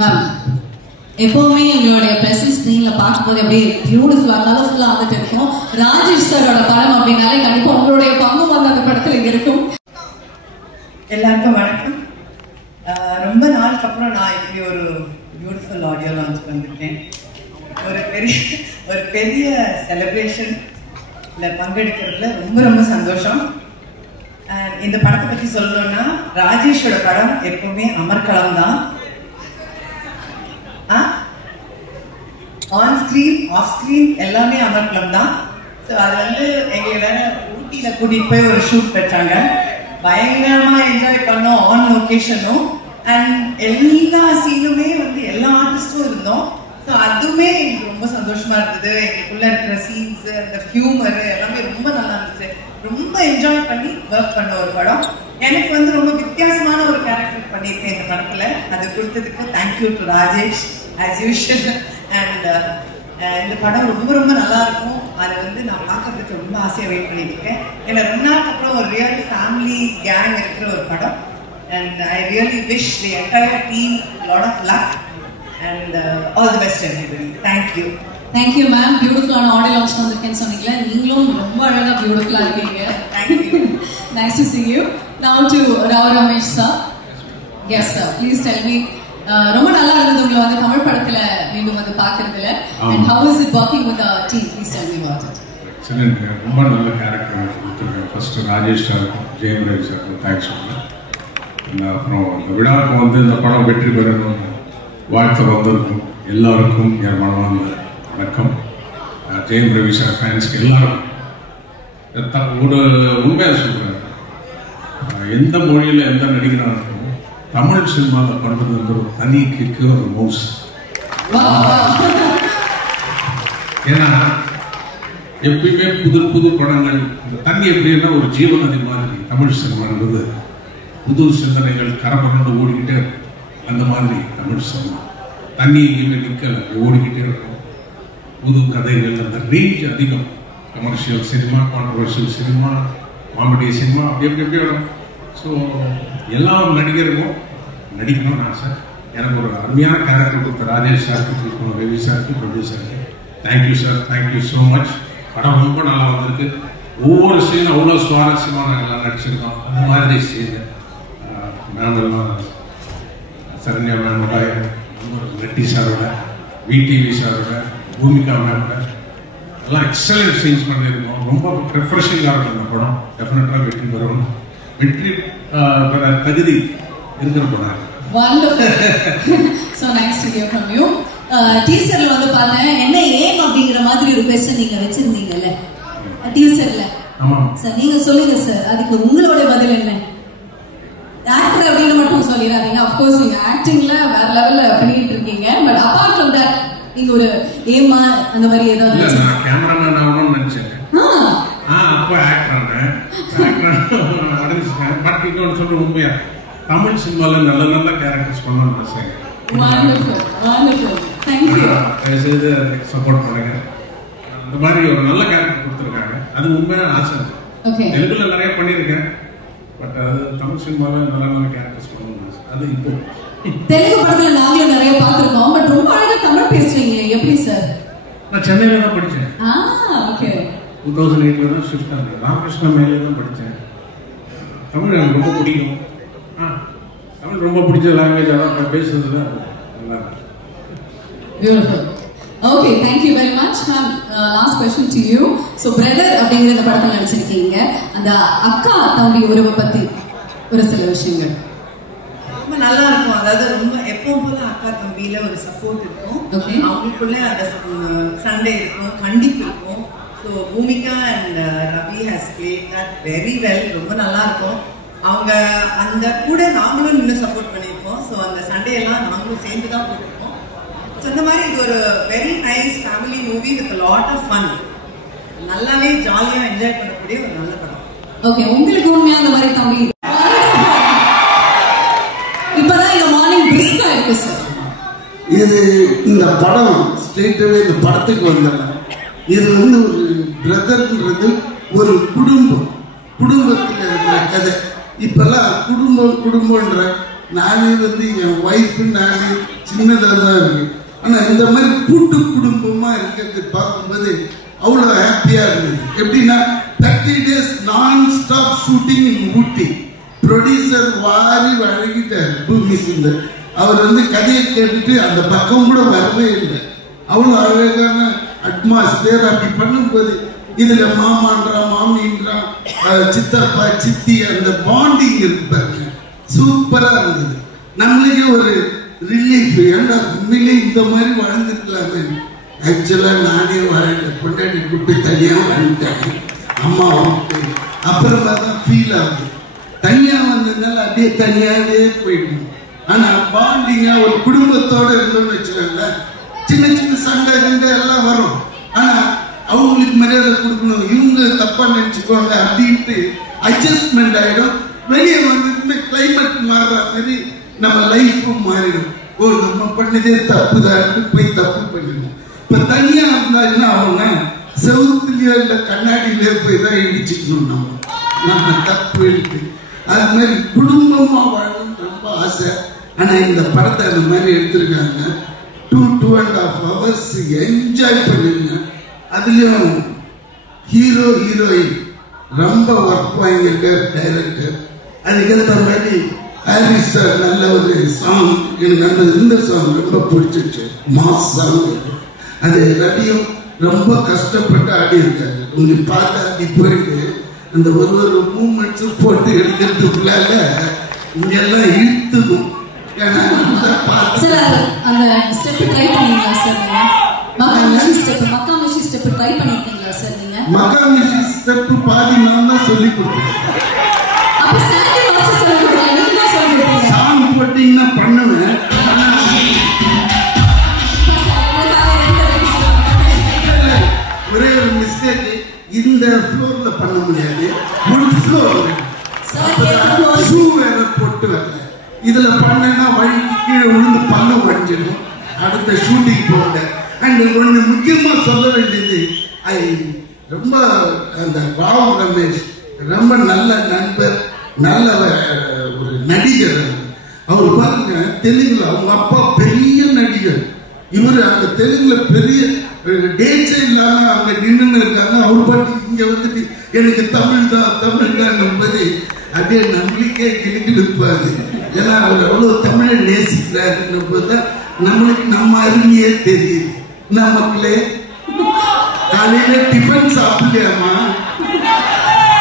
Ma'am எப்பவுமே எங்களுடைய presence ஸ்கிரீன்ல பார்க்கும்போது அப்படியே பியூட்டிஃபுல்லா கலர்ஃபுல்லா வந்துட்டு இருக்கும். ராஜேஷ் சாரோட படம் அப்படின்னாலே கண்டிப்பா உங்களுடைய பங்கு வந்து அந்த படத்துல இங்க இருக்கும். எல்லாருக்கும் வணக்கம். ரொம்ப நாளுக்கு அப்புறம் நான் இப்படி ஒரு பியூட்டிஃபுல் ஆடியோ லான்ச் பண்ணிருக்கேன். ஒரு பெரிய செலிப்ரேஷன்ல பங்கெடுக்கிறதுல ரொம்ப ரொம்ப சந்தோஷம். இந்த படத்தை பத்தி சொல்லணும்னா ராஜேஷோட படம் எப்பவுமே அமர்க்களம் தான். ஆன் ஸ்கிரீன் ஆஃப் ஸ்கிரீன் எல்லாமே அமர்க்களம் தான். ஸோ அது வந்து எங்களோட ஊட்டியில கூட்டிட்டு போய் ஒரு ஷூட் வச்சாங்க. பயங்கரமா என்ஜாய் பண்ணோம் ஆன் லொகேஷனும். அண்ட் எல்லா சீனுமே வந்து எல்லா ஆர்டிஸ்டும் இருந்தோம். ஸோ அதுவுமே எனக்கு ரொம்ப சந்தோஷமா இருந்தது. எங்களுக்குள்ள இருக்கிற சீன்ஸ் அந்த ஹியூமர் எல்லாமே ரொம்ப நல்லா இருந்துச்சு. ரொம்ப என்ஜாய் பண்ணி ஒர்க் பண்ண ஒரு படம். எனக்கு வந்து ரொம்ப வித்தியாசமான ஒரு கேரக்டர் பண்ணியிருக்கேன் இந்த படத்துல. அது கொடுத்ததுக்கு thank you to Rajesh as usual. And இந்த படம் ரொம்ப ரொம்ப நல்லா இருக்கும். அதை வந்து நான் பார்க்கறதுக்கு ரொம்ப ஆசையாக வெயிட் பண்ணிட்டு இருக்கேன். ஏன்னா ரொம்ப நாளுக்கு அப்புறம் ஒரு ரியல் ஃபேமிலி கேங் இருக்கிற ஒரு படம். And I really wish the entire team lot of luck and all the best everybody. Thank you. Thank you ma'am. பியூட்டிஃபுல்லான ஆடியோ லான்ச் வந்திருக்கேன்னு சொன்னீங்களா, நீங்களும் ரொம்ப அழகா பியூட்டிஃபுல்லா இருக்கீங்க. Thank you. Nice to see you. Now to Rao Ramesh sir. Yes sir, please tell me. ரொம்ப நல்லா இருந்தது உங்களை வந்து தமிழ் படத்துல மீண்டும் வந்து பாக்குறதுல. And how is it working with the team? Please tell me about it. Excellent. ரொம்ப நல்ல கேரக்டர் கொடுத்துருக்கேன். ஃபர்ஸ்ட் ராஜேஷ் சாருக்கும் ஜெயம் ரவி சாருக்கும் தேங்க்ஸ் சொல்லுங்கள். அப்புறம் இந்த விழாவுக்கு வந்து இந்த படம் வெற்றி பெறணும்னு வாழ்த்து வந்திருக்கும் எல்லாருக்கும் என் மனமார்ந்த வணக்கம். ஜெயம் ரவி சார் ஃபேன்ஸ்க்கு எல்லாருக்கும் ஒரு உண்மையாக சொல்கிறேன். எந்த மொழியில் எந்த நடிகராக இருக்கும் தமிழ் சினிமாவில் பண்ணுறது வந்து ஒரு தனி கிக்கு ஒரு மவுஸ். ஏன்னா எப்பயுமே புது புது படங்கள் இந்த தண்ணி எப்படின்னா ஒரு ஜீவநதி மாதிரி தமிழ் சினிமான்றது புது சிந்தனைகள் கரபரண்டு ஓடிக்கிட்டே இருக்கும். அந்த மாதிரி தமிழ் சினிமா தண்ணி எங்கேயுமே நிற்கல, ஓடிக்கிட்டே இருக்கும். புது கதைகள், அந்த ரேஞ்ச் அதிகம். Commercial cinema, controversial cinema, comedy cinema அப்படி எப்படி எப்படி வரும். ஸோ எல்லா நடிகருக்கும் நடிக்கணும்னு ஆசை. எனக்கு ஒரு அருமையான கேரக்டர் கொடுத்த ராஜேஷ் சாருக்கு, ரவி சாருக்கு, ப்ரொடியூசருக்கு thank you sir. Thank you so much. படம் ரொம்ப நல்லா வந்திருக்கு. ஒவ்வொரு சீனும் அவ்வளோ சுவாரஸ்யமாக நாங்கள் எல்லாம் நடிச்சிருக்கோம். அந்த மாதிரி சீனு மேம் எல்லாம் சரண்யா மேமோட, ரெட்டி சாரோட, விடிவி சாரோட, பூமிகா மேமோட எல்லாம் எக்ஸலண்ட் சீன்ஸ் பண்ணியிருக்கோம். ரொம்ப ரெஃப்ரெஷிங்காக இருக்கும் இந்த படம். டெஃபினட்டாக வெற்றி பெறணும். வெற்றி பெற தகுதி இருக்கிற படம். Wonderful. So nice to hear from you. டீசர்ல வந்து பார்த்தேன் என்ன ஏம் அப்படிங்கிற மாதிரி ஒரு क्वेश्चन நீங்க வச்சிருந்தீங்கல்ல டீசர்ல. ஆமா சார் நீங்க சொல்லுங்க சார், அதுக்கு உங்களோட பதில் என்ன? ஆக்டர் அப்படின்னு மட்டும் சொல்லிடாதீங்க. ஆஃப் கோர்ஸ் நீங்க ஆக்டிங்ல வேற லெவல்ல பண்ணிட்டு இருக்கீங்க. பட் அபார்ட் ஃப்ரம் தட் நீங்க ஒரு ஏமா அந்த மாதிரி ஏதாவது? இல்ல, நான் கேமராமேன் ஆகணும்னு நினைச்சேன். அப்ப ஆக்டர் பட் இன்னொன்று சொல்ற உண்மையா தமிழ் சினிமால நல்ல நல்ல கேரக்டர்ஸ் பண்ணணும்னு ஆசைங்க. Wonderful, wonderful. Thank you. தயவுசெய்து சப்போர்ட் பண்ணுங்க. அந்த மாதிரி ஒரு நல்ல கேரக்டர் கொடுத்துருக்காங்க. அது உண்மையான ஆசை. தெலுங்குல நிறைய பண்ணியிருக்கேன். பட் அது தமிழ் சினிமாவில் நல்ல நல்ல கேரக்டர்ஸ் பண்ணணும்னு ஆசை. அது இப்போ தெலுங்கு படத்துல நாங்களும் நிறைய பார்த்திருக்கோம். பட் ரொம்ப அழகா தமிழ் பேசுறீங்க. எப்படி சார்? நான் சென்னையில தான் படித்தேன். ஓகே. 2008 தான் ஷிஃப்ட் ஆனேன். ராமகிருஷ்ணா மேலே தான் படித்தேன். தமிழ் எனக்கு ரொம்ப பிடிக்கும். தமிழ் ரொம்ப பிடிச்ச லாங்குவேஜ். அதான் பேசுறது தான் நல்லா இருக்கு. Beautiful. Okay, thank you very much. Ma'am, last question to you. So brother அப்படிங்கிற இந்த படத்துல நடிச்சிருக்கீங்க. அந்த அக்கா தம்பி உறவை பத்தி ஒரு சில விஷயங்கள். ரொம்ப நல்லா இருக்கும். அதாவது ரொம்ப எப்பவும் போல அக்கா தம்பியில ஒரு சப்போர்ட் இருக்கும். அவங்களுக்குள்ள அந்த சண்டே இருக்கும், கண்டிப்பு இருக்கும். So Bhumika and Ravi has played that very well. ரொம்ப நல்லா இருக்கும். அவங்க அந்த கூட நாங்களும் இன்னும் சப்போர்ட் பண்ணியிருக்கோம். ஸோ அந்த சண்டே எல்லாம் நாங்களும் சேர்ந்து தான் போட்டிருக்கோம். ஸோ இந்த மாதிரி இது ஒரு very nice family movie with lot of fun. நல்லாவே ஜாலியாக என்ஜாய் பண்ணக்கூடிய ஒரு நல்ல படம். ஓகே, உங்களுக்கு உண்மையா அந்த மாதிரி தம்பி இப்பதான் இந்த மார்னிங் பிரிஸ்கா இருக்கு சார். இது இந்த படம் ஸ்ட்ரெயிட்டாவே இந்த படத்துக்கு வந்துடலாம். இது வந்து ஒரு பிரதர்ன்றது ஒரு குடும்பத்தில் இருக்கிற கதை. இப்பெல்லாம் குடும்பம்ன்ற நானே வந்து என் ஒய்ஃபு நானே சின்னதாக தான் இருக்கு. ஆனால் இந்த மாதிரி கூட்டு குடும்பமா இருக்கிறது பார்க்கும்போது அவ்வளோ ஹாப்பியா இருந்தது. எப்படின்னா 30 days non-stop ஷூட்டிங் இன் ஊட்டி. ப்ரொடியூசர் வாரி வழங்கிட்டார் பூமி சுந்தர். அவர் வந்து கதையை கேட்டுட்டு அந்த பக்கம் கூட வரவே இல்லை. அவ்வளோ அழகான அட்மாஸ்பியர். அப்படி பண்ணும்போது இதுல மாமான்றான், மாமின்றான், சித்தப்பா, சித்தி, அந்த பாண்டிங் இருக்கு பாருங்க, சூப்பரா இருந்தது. நம்மளுக்கே ஒரு ரிலீஃப். ஏன்னா உண்மையிலே இந்த மாதிரி வாழ்ந்துருக்கலாமே. ஆக்சுவலா நானே வாழ்ந்த பொண்டாட்டி கூட்டு தனியா வாழ்ந்துட்டாங்க. அம்மா அப்புறமா தான் ஃபீல் ஆகுது. தனியா வந்ததுனால அப்படியே தனியாவே போயிடணும். ஆனா பாண்டிங்கா ஒரு குடும்பத்தோட இருந்தோம்னு வச்சுக்கோங்க, சின்ன சின்ன சண்டை கண்டை எல்லாம் வரும். ஆனா அவங்களுக்கு மரியாதை கொடுக்கணும், இவங்க தப்பா நினைச்சுக்கோங்க அப்படின்ட்டு அட்ஜஸ்ட்மெண்ட் ஆயிடும். வெளியே வந்ததுமே கிளைமேட் மாறுற மாதிரி நம்ம லைஃபும் மாறிடும். ஓ நம்ம பண்ணதே தப்பு தான் போய் தப்பு பண்ணிடும். இப்ப தனியா இருந்தா என்ன ஆகும்னா செவுத்துலயோ இல்ல கண்ணாடியிலே போய் தான் இடிச்சுக்கணும். நம்ம தப்பு இருக்கு. அது மாதிரி குடும்பமா வாழணும்னு ரொம்ப ஆசை. ஆனா இந்த படத்தை அந்த மாதிரி எடுத்திருக்காங்க. 2.5 hours என்ஜாய் பண்ணுங்க. அதுலயும் ஹீரோ ஹீரோயின் ரொம்ப ஒர்க் வாங்கியிருக்கார் டைரக்டர். அதுக்கேற்ற மாதிரி ஹாரிஸ் சார் நல்ல ஒரு சாங், எனக்கு இந்த சாங் ரொம்ப பிடிச்சிச்சு, மாஸ் சாங். அது ரவியும் ரொம்ப கஷ்டப்பட்டு ஆடி இருக்காரு. உங்களுக்கு பார்த்தா அப்படி போயிட்டு அந்த ஒரு மூமெண்ட்ஸும் போட்டு எடுக்கிறதுக்குள்ளால இங்கெல்லாம் இழுத்துக்கும். ஏன்னா மகாமிஷி ஸ்டெப் பாதி நான் தான் சொல்லி கொடுத்தேன். சாங் போட்டீங்கன்னா பண்ணுவேன். ஒரே ஒரு மிஸ்டேக், இந்த ஃப்ளோர்ல பண்ண முடியாது. ஒரு ஃப்ளோர் ஷூ வேற போட்டு வரல. இதுல பண்ணா வழி கீழே விழுந்து பல்ல வடிஞ்சிடும். அடுத்த ஷூட்டிங் போட்டேன். அண்ட் ஒண்ணு முக்கியமா சொல்ல வேண்டியது, ரொம்ப அந்த ராவ் ரமேஷ் ரொம்ப நல்ல நண்பர், நல்ல ஒரு நடிகர். அவர் பாருங்க தெலுங்குல அவங்க அப்பா பெரிய நடிகர், இவரு அங்க தெலுங்குல பெரிய டேட்ஸே இல்லாம அவங்க நின்று இருக்காங்க. அவர் பாட்டு இங்க வந்துட்டு எனக்கு தமிழ் தான் என்பது அதே நம்மளுக்கே கிடுக்கிடுப்பாரு. ஏன்னா அவர் எவ்வளவு தமிழை நேசிக்கிறாருன்னும் போதுதான் நம்மளுக்கு நம்ம அருமையே தெரியுது. நமக்குள்ளே காலையில டிஃபன் சாப்பிடலையாமா,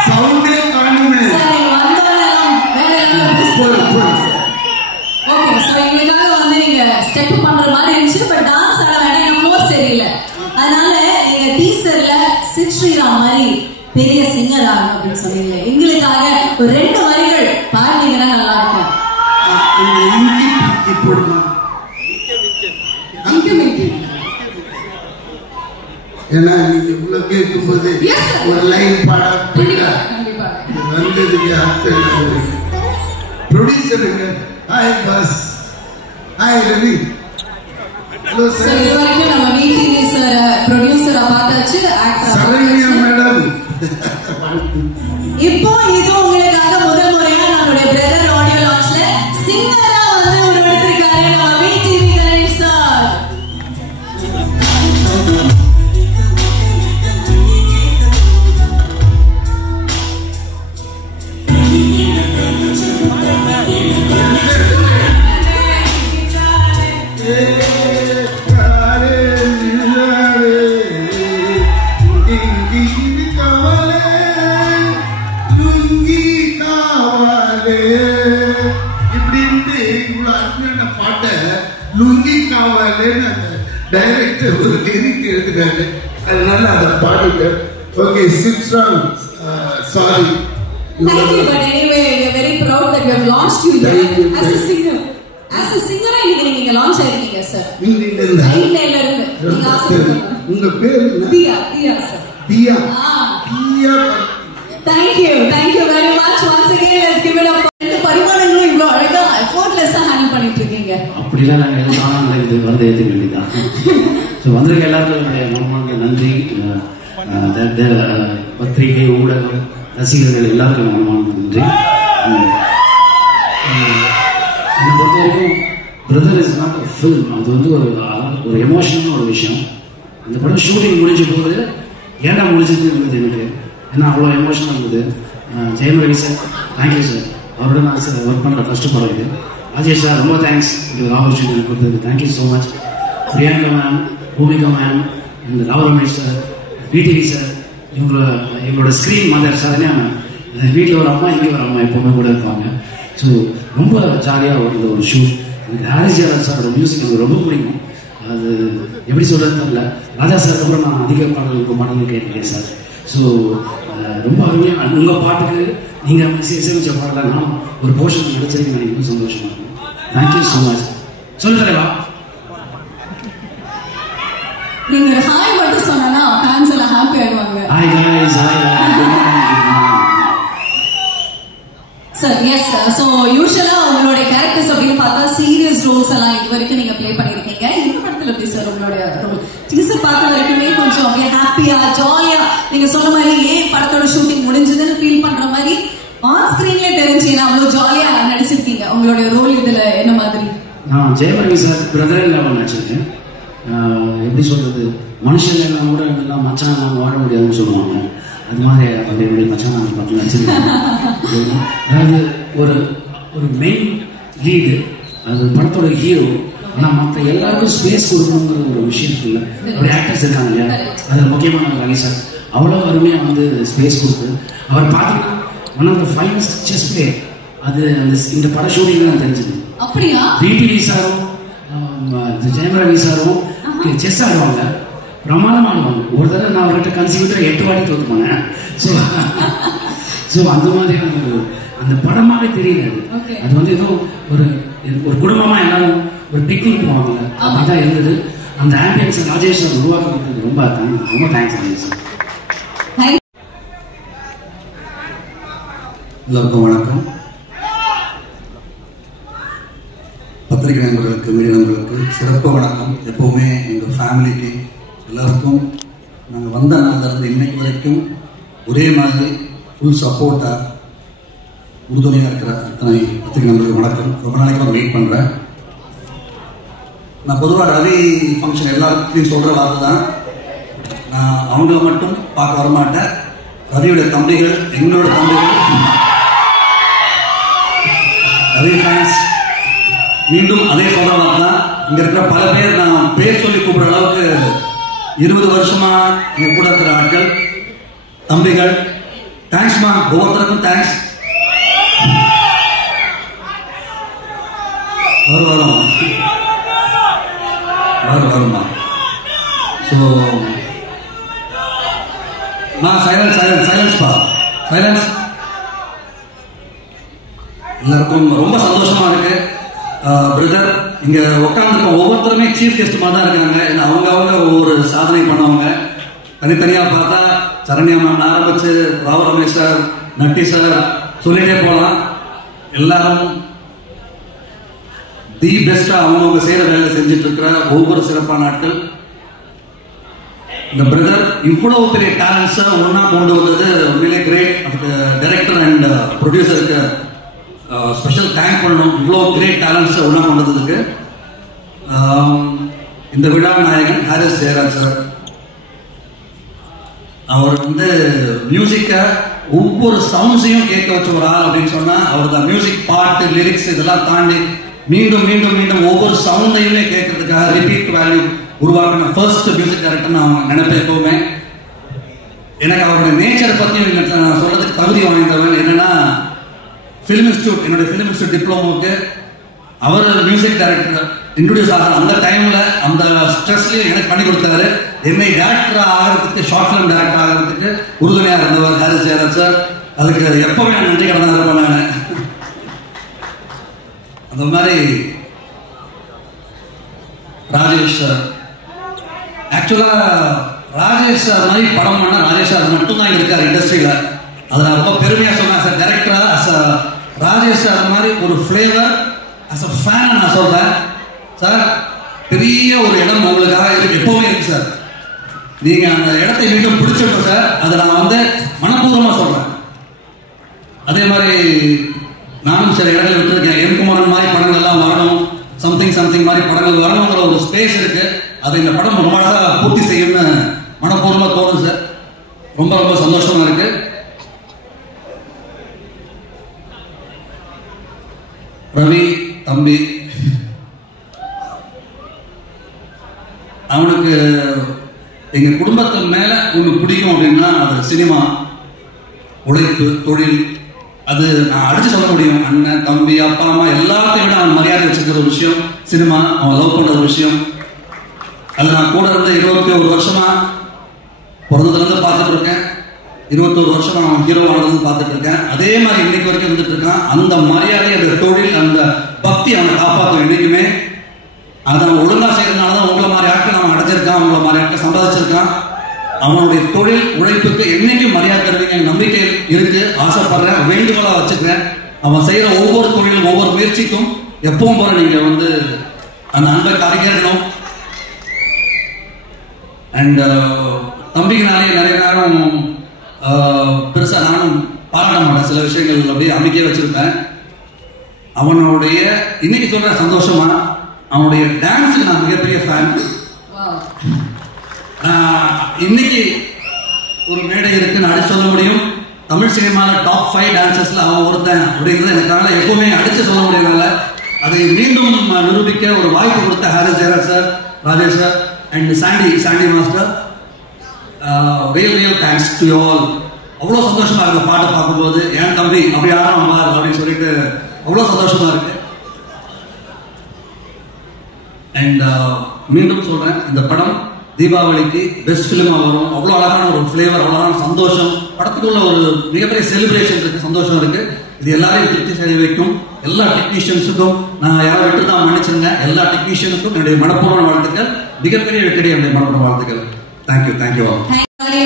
சவுண்டே காணுமே. ஸ்டெப் பண்ற மாதிரி இருந்துச்சு, பட் டான்ஸ் ஆட வேண்டாம், ஃப்ளோர் சரியில்லை. அதனால நீங்க டீசர்ல சித் ஸ்ரீராம் மாதிரி பெரிய சிங்கர் ஆகும் அப்படின்னு சொன்னீங்க. எங்களுக்காக ஒரு 2 வரிகள் பாடுனீங்கன்னா நல்லா இருக்கும். ஏன்னா நீங்க உள்ள கேட்கும் போது ஒரு லைன் பாட வந்ததுக்கு அர்த்தம். ப்ரொடியூசருங்க hi boss, hi Ravi. Hello sir. இதுவரைக்கும் நம்ம விடிவி சார் ப்ரொடியூசரா பார்த்தாச்சு, ஆக்டர் சரண்யா மேடம். இப்போ இது உங்களுக்காக முதல் முறையா நம்மளுடைய பிரதர் ஆடியோ லான்ச்ல சிங்கரா வந்து உருவெடுத்திருக்காரு நம்ம விடிவி கணேஷ் சார். லுங்கி காவாலேன்னு டைரக்டர் ஒரு லிரிக் எழுதுறாரு. அதனால அதை பாடுங்க. Okay sit song. Sorry. Thank you, but anyway, we are very proud that we have launched you as a singer. As a singer, நீங்க launch ஆயிருக்கீங்க சார். இந்தியில இருந்து. நீங்க ஆசைப்படுங்க. உங்க பேர் என்ன? Diya sir. Diya. Diya. Thank you very much. Once again, let's give it up. ரெண்டு பரிமாணங்களும் இவ்வளவு அழகா எஃபோர்ட்லெஸ்ஸா ஹேண்டில் பண்ணிட்டு இருக்கீங்க. அப்படிலாம் நாங்கள் எதுவும் இது வந்து ஏற்றுக்க வேண்டியதான். ஸோ வந்திருக்க எல்லாருக்கும் என்னுடைய மனமார்ந்த நன்றி. பத்திரிகை, ஊடகம், ரசிகர்கள் எல்லாருக்கும் மனமார்ந்த நன்றி. என்னை பொறுத்த வரைக்கும் brother is not a film, அது வந்து ஒரு எமோஷனல் ஒரு விஷயம். அந்த படம் ஷூட்டிங் முடிஞ்ச போது ஏன்டா முடிஞ்சது இருந்தது எனக்கு, ஏன்னா அவ்வளோ எமோஷனல் இருந்தது. Jayam Ravi sir thank you sir, அவரோட நான் சார் ஒர்க் பண்ணுற ஃபர்ஸ்ட் படம் இது. ராஜேஷ் சார் ரொம்ப தேங்க்ஸ் இந்த ஆப்பர்ச்சுனிட்டி எனக்கு கொடுத்தது, thank you so much. Priyanka ma'am, Bhumika ma'am, இந்த Rao Ramesh sir, VTV sir, இவங்களோட ஸ்க்ரீன் மதர் சரண்யா மேம், வீட்டில் ஒரு அம்மா இங்கே ஒரு அம்மா எப்பவுமே கூட இருப்பாங்க. ஸோ ரொம்ப ஜாலியாக இருந்த ஒரு ஷூட். எனக்கு ஹாரிஸ் ஜெயராஜ் சாரோட மியூசிக் எனக்கு ரொம்ப பிடிக்கும். அது எப்படி சொல்றது தெரியல. ராஜா சாருக்கு அப்புறம் நான் அதிக பாடல்கள் கேட்டிருக்கேன் சார். ஸோ ரொம்ப அருமையாக உங்கள் பாட்டுக்கு நீங்கள் இசையமைச்ச பாடல நான் ஒரு போர்ஷன் நடிச்சிருக்கேன், எனக்கு ரொம்ப சந்தோஷமா இருக்கும். Thank you so much. சொல்லுறேவா நீங்க ஹாய் மட்டும் சொன்னா ஃபேன்ஸ் எல்லாம் ஹாப்பி ஆயிடுவாங்க. Hi guys, sir yes sir. So யூஸ்வலா உங்களுடைய கேரக்டர்ஸ் அப்படின்னு பார்த்தா சீரியஸ் ரோல்ஸ் எல்லாம் இது வரைக்கும் நீங்க பிளே பண்ணிருக்கீங்க. இந்த படத்துல எப்படி சார் உங்களுடைய ரோல்? டீசர் பார்த்த வரைக்குமே கொஞ்சம் அப்படியே ஹாப்பியா ஜாலியா நீங்க சொன்ன மாதிரி படத்தோட ஷூட்டிங் முடிஞ்சதுன்னு ஃபீல் பண்ற மாதிரி ஆன் ஸ்கிரீன்லயே தெரிஞ்சீங்க, அவ்வளவு ஜாலியா நடிச்சிருக்கீங்க. உங்களுடைய ரோல் இதுல என்ன மாதிரி? நான் ஜெயமரவி சார் பிரதர் இல்லாமல் நடிச்சிருக்கேன். எப்படி சொல்றது, மனுஷன் எல்லாம் கூட எல்லாம் மச்சான் எல்லாம் வாழ முடியாதுன்னு சொல்லுவாங்க. அது மாதிரி அப்படி மச்சான் நான் பார்த்து நடிச்சிருக்கேன். அதாவது ஒரு மெயின் லீடு, அது படத்தோட ஹீரோ. ஆனால் மற்ற எல்லாருக்கும் ஸ்பேஸ் கொடுக்கணுங்கிற ஒரு விஷயம் இருக்குல்ல, அப்படி ஆக்டர்ஸ் இருக்காங்க இல்லையா, அதில் முக்கியமான ரவி சார் அவ்வளோ அருமையாக வந்து ஸ்பேஸ் கொடுத்து அவர் பார்த்தீங்கன்னா one of the finest chess player. அது இந்த பட ஷூட்டிங் தான் தெரிஞ்சது. அப்படியா? விடிவி சாரும் ஜெயம் ரவி சாரும் செஸ் ஆடுவாங்க, பிரமாதம் ஆடுவாங்க. ஒரு தடவை நான் அவர்கிட்ட கன்சிக்யூட்டிவ் 8 வாட்டி தோத்து போனேன். ஸோ அந்த மாதிரியான அந்த படமாவே தெரியல. அது வந்து ஏதோ ஒரு குடும்பமா எல்லாரும் ஒரு பிக்னிக் போவாங்க, அப்படிதான் இருந்தது. அந்த ஆம்பியன்ஸ் ராஜேஷ் சார் உருவாக்க கொடுத்தது ரொம்ப தேங்க்ஸ் ராஜேஷ் சார். எல்லாருக்கும் வணக்கம். பத்திரிகை நண்பர்களுக்கு, மீடியா நண்பர்களுக்கு சிறப்பு வணக்கம். எப்போவுமே எங்கள் ஃபேமிலிக்கு எல்லாருக்கும் நாங்கள் வந்த நாளிலிருந்து இன்னைக்கு வரைக்கும் ஒரே மாதிரி ஃபுல் சப்போர்ட்டாக உறுதுணையாக இருக்கிற அத்தனை பத்திரிகை நண்பர்களுக்கு வணக்கம். ரொம்ப நாளைக்கு நான் வெயிட் பண்ணுறேன். நான் பொதுவாக ரவி ஃபங்க்ஷன் எல்லாருக்கும் சொல்கிற வார்த்தை தான், நான் அவங்கள மட்டும் பார்க்க வரமாட்டேன். ரவியோட தம்பிகள், எங்களோட தம்பிகள், ரவி ஃபேன்ஸ் மீண்டும் அதே சொல்ற தான். இங்க இருக்கிற பல பேர் நான் பேர் சொல்லி கூப்பிடுற அளவுக்கு 20 வருஷமா எங்க கூட இருக்கிற ஆட்கள், தம்பிகள், தேங்க்ஸ்மா, ஒவ்வொருத்தருக்கும் தேங்க்ஸ். வருமா? ஸோ நான் சைலன்ஸ்பா. எல்லாருக்கும் ரொம்ப சந்தோஷமா இருக்கு. பிரதர், இங்க உட்காந்துருக்க ஒவ்வொருத்தருமே சீஃப் கெஸ்ட் மாதிரி தான் இருக்காங்க. ஏன்னா அவங்க ஒவ்வொரு சாதனை பண்ணவங்க. தனித்தனியா பார்த்தா சரண்யா மேம் ஆரம்பிச்சு ராவ் ரமேஷ் சார், நட்டி சார் சொல்லிட்டே போகலாம். எல்லாரும் தி பெஸ்டா அவங்கவுங்க செய்யற வேலை செஞ்சுட்டு இருக்கிற ஒவ்வொரு சிறப்பான நாட்கள். இந்த பிரதர் இவ்வளவு பெரிய டேலண்ட்ஸை ஒன்னா கொண்டு வந்தது உண்மையிலே கிரேட். அதுக்கு டைரக்டர் அண்ட் ப்ரொடியூசருக்கு ஸ்பெஷல் தேங்க் பண்ணணும். இவ்வளோ கிரேட் டேலண்ட்ஸை ஒன்றா கொண்டு வந்ததுக்கு. இந்த விழா நாயகன் ஹாரிஸ் ஜெயராஜ் சார், அவர் வந்து மியூசிக்கை ஒவ்வொரு சவுண்ட்ஸையும் கேட்க வச்ச ஒரு ஆள் அப்படின்னு சொன்னா அவர் தான். மியூசிக், பாட்டு, லிரிக்ஸ் இதெல்லாம் தாண்டி மீண்டும் மீண்டும் மீண்டும் ஒவ்வொரு சவுண்டையுமே கேட்கறதுக்காக ரிப்பீட் வேல்யூ உருவாக்கின ஃபர்ஸ்ட் மியூசிக் டைரக்டர் நான் நினைப்பேன் எப்பவுமே. எனக்கு அவருடைய நேச்சரை பற்றியும் நான் சொல்றதுக்கு தகுதி வாய்ந்தவன். என்னன்னா, ஃபிலிம் இன்ஸ்டியூட், என்னுடைய ஃபிலிம் இன்ஸ்டியூட் டிப்ளமோக்கு அவர் மியூசிக் டைரக்டர் இன்ட்ரோடியூஸ் ஆகிற அந்த டைம்ல அந்த ஸ்ட்ரெஸ்லயும் எனக்கு பண்ணி கொடுத்தாரு. என்னை டைரக்டர் ஆகிறதுக்கு, ஷார்ட் ஃபிலிம் டைரக்டர் ஆகிறதுக்கு உறுதுணையாக இருந்தவர் ஹாரிஸ் ஜெயராஜ் சார். அதுக்கு எப்பவுமே நன்றி கடனாக இருப்பேன் நான். அந்த மாதிரி ராஜேஷ் சார், ஆக்சுவலா ராஜேஷ் சார் மாதிரி படம் பண்ண ராஜேஷ் சார் மட்டும்தான் இருக்காரு இண்டஸ்ட்ரியில. அதை நான் ரொம்ப பெருமையா சொன்னேன். சார் டைரக்டரா ராஜேஷ் சார் மாதிரி ஒரு ஃபிளேவர் அஸ் அ ஃபேன் நான் சொல்றேன். சார் பெரிய ஒரு இடம் உங்களுக்காக இருக்கு, எப்பவுமே இருக்கு சார். நீங்க அந்த இடத்தை மீண்டும் பிடிச்சிருக்கோம் சார். அதை நான் வந்து மனப்பூர்வமா சொல்றேன். அதே மாதிரி நானும் சில இடங்களை விட்டுருக்கேன். எம் குமாரன் மாதிரி படங்கள் எல்லாம் சம்திங் மாதிரி படங்கள் வரணுங்கிற ஒரு ஸ்பேஸ் இருக்கு. அதை இந்த படம் ரொம்ப அழகா பூர்த்தி செய்யும்னு மனப்பூர்வமா தோணும் சார். ரொம்ப ரொம்ப சந்தோஷமா இருக்கு. ரவி தம்பி அவனுக்கு எங்க குடும்பத்தின் மேல ஒண்ணு பிடிக்கும் அப்படின்னா அது சினிமா, உழைப்பு, தொழில். அது நான் அடிச்சு சொல்ல முடியும். அண்ணன், தம்பி, அப்பா, அம்மா எல்லாத்தையும் விட அவன் மரியாதை வச்சிருக்கிற ஒரு விஷயம் சினிமா. அவன் லவ் பண்ற ஒரு விஷயம். அது நான் கூட இருந்த 21 வருஷமா பிறந்ததுல இருந்து பார்த்துட்டு இருக்கேன். 21 வருஷமா அவன் ஹீரோ ஆனது பார்த்துட்டு இருக்கேன். அதே மாதிரி இன்னைக்கு வரைக்கும் இருந்துட்டு இருக்கான். அந்த மரியாதை, அந்த தொழில், அந்த பக்தி அவனை காப்பாற்றும் என்னைக்குமே. அதை அவன் ஒழுங்கா செய்யறதுனாலதான் உங்களை மாதிரி ஆட்கள் அவன் அடைஞ்சிருக்கான், உங்களை மாதிரி ஆட்கள் சம்பாதிச்சிருக்கான். அவனுடைய தொழில் உழைப்புக்கு என்னைக்கும் மரியாதை தருவீங்க நம்பிக்கை இருக்கு. ஆசைப்படுறேன், வேண்டுகோளா வச்சுக்கிறேன். அவன் செய்யற ஒவ்வொரு தொழிலும் ஒவ்வொரு முயற்சிக்கும் எப்பவும் போல நீங்க அந்த அன்பை காரிக்கணும். அண்ட் தம்பிக்குனாலே நிறைய நேரம் பெருசா நானும் பாராட்ட மாட்டேன். சில விஷயங்கள் அப்படியே அமைக்க வச்சிருப்பேன். அவனுடைய இன்னைக்கு சொல்ற சந்தோஷமா அவனுடைய டான்ஸுக்கு நான் மிகப்பெரிய ஃபேன். இன்னைக்கு ஒரு மேடை இருக்குன்னு அடிச்சு சொல்ல முடியும். தமிழ் சினிமாவில் டாப் 5 டான்சர்ஸ்ல அவன் ஒருத்தன் அப்படிங்கிறது எனக்கான எப்பவுமே அடிச்சு சொல்ல முடியல. அதை மீண்டும் நிரூபிக்க ஒரு வாய்ப்பு கொடுத்த Harris Jayaraj sir, Rajesh sir and Sandy master, real thanks to you all. அவ்வளோ சந்தோஷமா இருக்கு பாட்டை பார்க்கும்போது. ஏன் தம்பி அப்படி ஆறாம் பார் அப்படின்னு சொல்லிட்டு அவ்வளோ சந்தோஷமா இருக்கு. அண்ட் மீண்டும் சொல்றேன், இந்த படம் தீபாவளிக்கு பெஸ்ட் பிலிமா வரும். அவ்வளோ அழகான ஒரு பிளேவர், அவ்வளோதான் சந்தோஷம். படத்துக்குள்ள ஒரு மிகப்பெரிய செலிப்ரேஷன் இருக்கு, சந்தோஷம் இருக்கு. இது எல்லாரையும் திருப்தி செய்ய வைக்கும். எல்லா டெக்னீஷியன்ஸுக்கும் நான் யாரும் விட்டு தான் மன்னிச்சிருங்க. எல்லா டெக்னீஷியனுக்கும் என்னுடைய மனப்பூர்வ வாழ்த்துக்கள். மிகப்பெரிய வெற்றி என்னுடைய மனப்பூர்வ வாழ்த்துக்கள். தேங்க்யூ.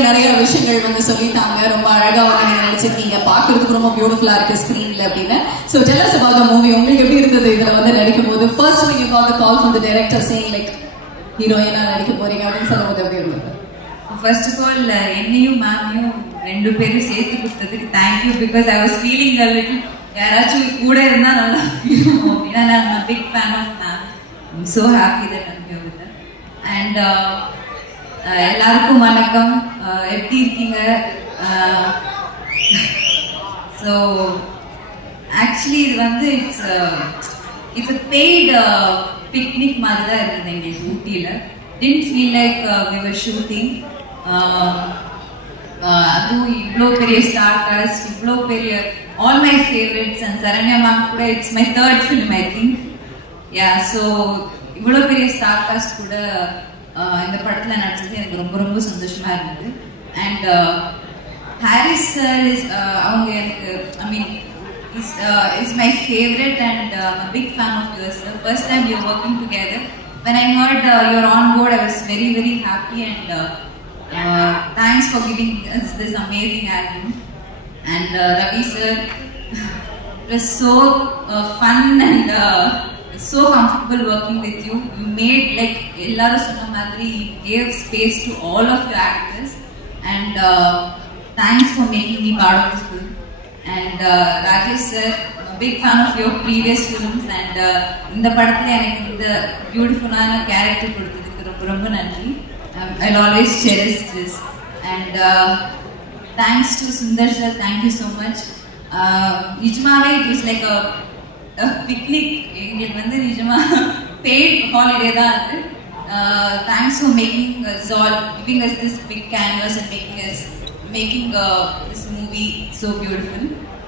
நிறைய விஷயங்கள் சொல்லிட்டாங்க. ரொம்ப அழகா நீங்க நடிச்சிருக்கீங்க, பாக்குறதுக்கு ரொம்ப பியூட்டிஃபுல்லா இருக்கு ஸ்கிரீன்ல அப்படின்னு. So tell us about the movie. உங்களுக்கு எப்படி இருந்தது இதுல நடிக்கும் போது? First when you got the call from the director saying like ஹீரோயினா நடிக்க போறீங்க அப்படின்னு சொல்லும்போது எப்படி இருந்தது? First of all, என்னையும் மேமையும் 2 பேரும் சேர்த்து கொடுத்ததுக்கு thank you. Because I was feeling a little யாராச்சும் கூட இருந்தா நல்லா இருக்கும் அப்படின்னா. நான் a big fan of ma'am. I'm so happy that I'm here with her. And எல்லாருக்கும் வணக்கம். எப்படி இருக்கீங்க? ஸோ ஆக்சுவலி இது இட்ஸ் a paid picnic மாதிரி தான் இருந்தது எங்களுக்கு ஊட்டியில. didn't feel like we were shooting. அதுவும் இவ்வளோ பெரிய ஸ்டார் காஸ்ட், இவ்வளோ பெரிய all my favourites and Saranya ma'am கூட it's my 3rd film I think. So இவ்வளோ பெரிய ஸ்டார் காஸ்ட் கூட இந்த படத்துல நடிச்சது எனக்கு ரொம்ப ரொம்ப சந்தோஷமா இருந்தது. அண்ட் ஹாரிஸ் சார் அவங்க எனக்கு is my favorite and I'm a big fan of yours. The first time we were working together, when I heard you're on board, I was very very happy and thanks for giving us this amazing album. And Ravi sir, it was so fun and so comfortable working with you. You made like ellaru sonna madri, gave space to all of your actors and thanks for making me part of this film. And Rajesh sir, I'm a big fan of your previous films and இந்த படத்துல எனக்கு இந்த பியூட்டிஃபுல்லான character கொடுத்ததுக்கு ரொம்ப ரொம்ப நன்றி. I'll always cherish this. And thanks to Sundar sir, thank you so much. நிஜமாவே it was like a picnic. எங்களுக்கு நிஜமா paid holiday தான் அது. Thanks for making us all, giving us this big canvas and making this movie so beautiful.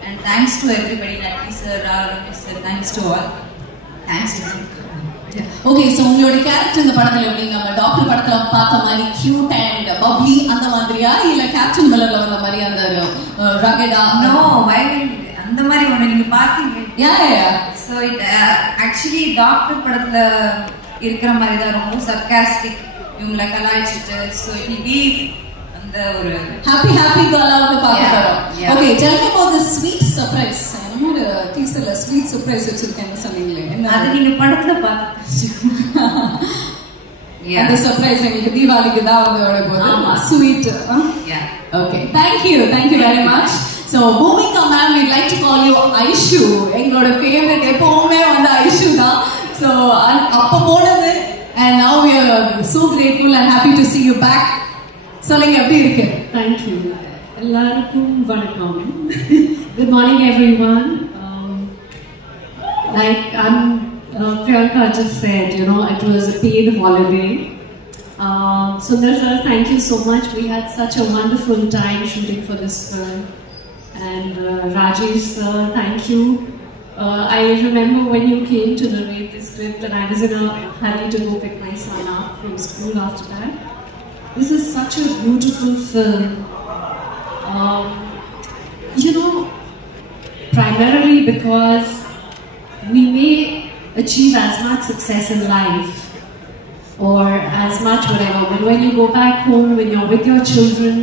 And thanks to everybody, Nati sir, Ramesh sir, thanks to all. Thanks to you. Okay, so உங்களோட character இந்த படத்துல எப்படிங்க? Doctor படத்துல பார்த்த மாதிரி cute and bubbly அந்த மாதிரியா, இல்ல கேப்டன் மில்லர்ல வந்த மாதிரி அந்த ரகடா? No, why அந்த மாதிரி ஒண்ணு நீங்க பாத்தீங்க? Yeah. So it actually doctor படத்துல இருக்கிற மாதிரி தான், ரொம்ப sarcastic, இவங்கள கலாய்ச்சிட்டு. So it will be ஒரு happy girl வந்து பாக்குறோம். Okay, tell me about the sweet surprise. என்னோட டீசர்ல sweet surprise வச்சிருக்கேன்னு சொன்னீங்களே, அது நீங்க படத்துல பாத்து அந்த சர்ப்ரைஸ் எங்களுக்கு தீபாவளிக்கு தான் வந்து வர போகுது. Sweet. Okay, thank you very much. So Bhumika ma'am, we'd like to call you Aishu. எங்களோட ஃபேவரட் எப்பவுமே வந்து Aishu தான். So appo ponadhu and now we are so grateful and happy to see you back. Solunga eppadi irukku? Thank you. Ellarukkum vanakkam. Good morning everyone. Like Priyanka just said, you know, it was a paid holiday. Sundar sir, thank you so much. We had such a wonderful time shooting for this film. And Rajesh sir, thank you. I remember when you came to narrate this script and I was in a hurry to go pick my son up from school after that. This is such a beautiful film. You know, primarily because we may achieve as much success in life or as much whatever, but when you go back home, when you're with your children,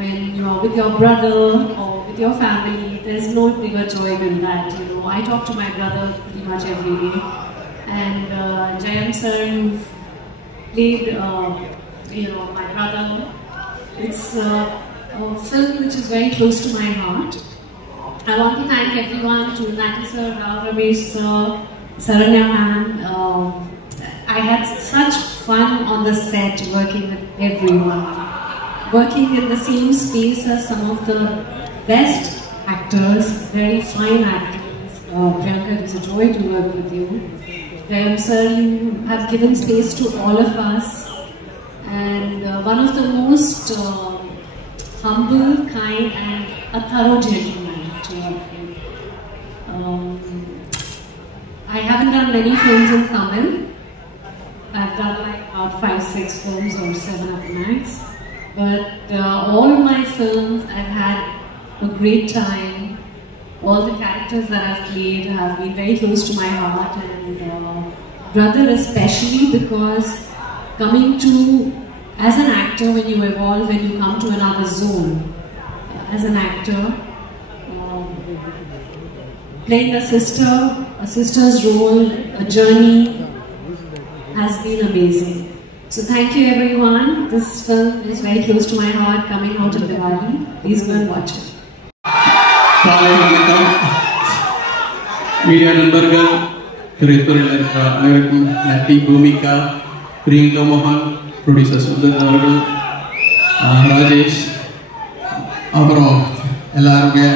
when you're with your brother or with your family, there's no bigger joy than that. You know, I talk to my brother pretty much every day, and Jayam sir, you've played, you know, my brother. It's a film which is very close to my heart. I want to thank everyone, to Nati sir, Rao Ramesh sir, Saranya ma'am. I had such fun on the set working with everyone. Working in the same space as some of the best actors, very fine actors. Priyanka, it was a joy to work with you. Jayam sir, you have given space to all of us. And one of the most humble, kind and a thorough gentleman. I haven't done many films in Tamil. I've done like about 5-6 films or 7 at max. But all my films, I've had a great time. All the characters that I've played have been very close to my heart, and brother especially, because coming to, as an actor, when you evolve, when you come to another zone, as an actor, playing a sister's role, a journey, has been amazing. So thank you everyone. This film is very close to my heart, coming out of Diwali. Please go and watch it. காலை வணக்கம் media நண்பர்கள், திரைத்துறையில் இருக்கிற அனைவருக்கும் நட்டி, பூமிகா, பிரியங்கா மோகன், producer Sundar அவர்கள், ராஜேஷ், அப்புறம் எல்லாருமே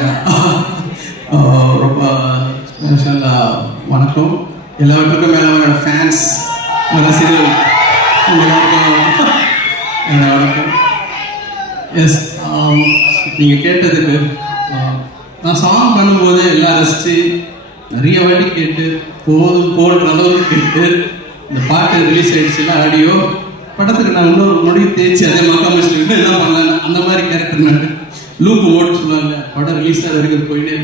ரொம்ப ஸ்பெஷலாக வணக்கம். எல்லாவற்றுக்கும் மேலே அவங்களோட ஃபேன்ஸ், ரசிகர்கள் எல்லாருக்கும் வணக்கம். எஸ், நீங்கள் கேட்டதுக்கு நான் சாங் பண்ணும்போது எல்லாம் ரசித்து நிறைய வாட்டி கேட்டு போதும் போடுற அளவுக்கு கேட்டு இந்த பாட்டு ரிலீஸ் ஆகிடுச்சுல ஆடியோ படத்துக்கு நான் இன்னொரு மொழி தேய்ச்சி அதே மக்காமிஸ்ல என்ன பண்ணேன் அந்த மாதிரி கேரக்டர் நான் லூப்பு ஓட்டு சொல்லுவாங்க. படம் ரிலீஸ் ஆக வரைக்கும் போயிட்டே.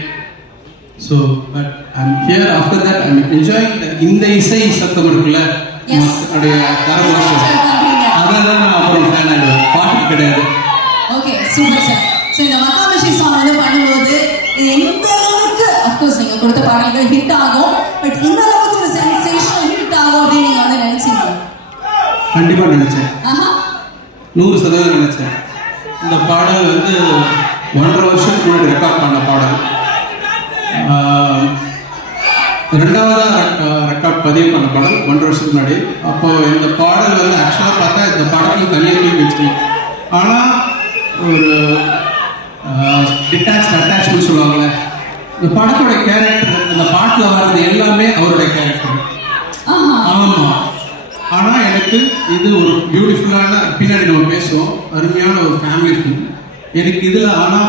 So but I'm here after that I'm enjoying இந்த இசை சத்தம் இருக்குல்ல மக்களுடைய கரகோஷம், அதான் நான் அப்புறம் ஃபேன் ஆகிடுவேன், பாட்டு கிடையாது. Okay, super sir. ஸோ இந்த மக்காமிஷி சாங் வந்து பண்ணும்போது எந்த அளவுக்கு அஃப்கோர்ஸ் நீங்க கொடுத்த பாடல்கள் ஹிட் ஆகும், பட் இந்த அளவுக்கு ஒரு சென்சேஷனல் ஹிட் ஆகும் அப்படின்னு நீங்க வந்து நினைச்சீங்க? கண்டிப்பா நினைச்சேன், 100% நினைச்சேன். இந்த பாடல் வந்து 1.5 வருஷத்துக்கு முன்னாடி ரெக்கார்ட் பண்ண பாடல். ரெண்டாவதா ரெக்கார்ட் பதிவு பண்ண பாடல் 1.5 வருஷத்துக்கு முன்னாடி. அப்போ இந்த பாடல் வந்து ஆக்சுவலா பார்த்தா இந்த படத்துல தனியாக தூக்கி வச்சுக்கணும். ஆனா ஒரு டிட்டாச் அட்டாச்மெண்ட் சொல்லுவாங்கல்ல, இந்த படத்தோட கேரக்டர், இந்த பாட்டுல வர்றது எல்லாமே அவருடைய கேரக்டர். ஆமா, ஆனா எனக்கு இது ஒரு பியூட்டிஃபுல்லான, பின்னாடி நம்ம பேசுவோம், அருமையான ஒரு ஃபேமிலி ஃபிலிம். எனக்கு இதுல ஆனா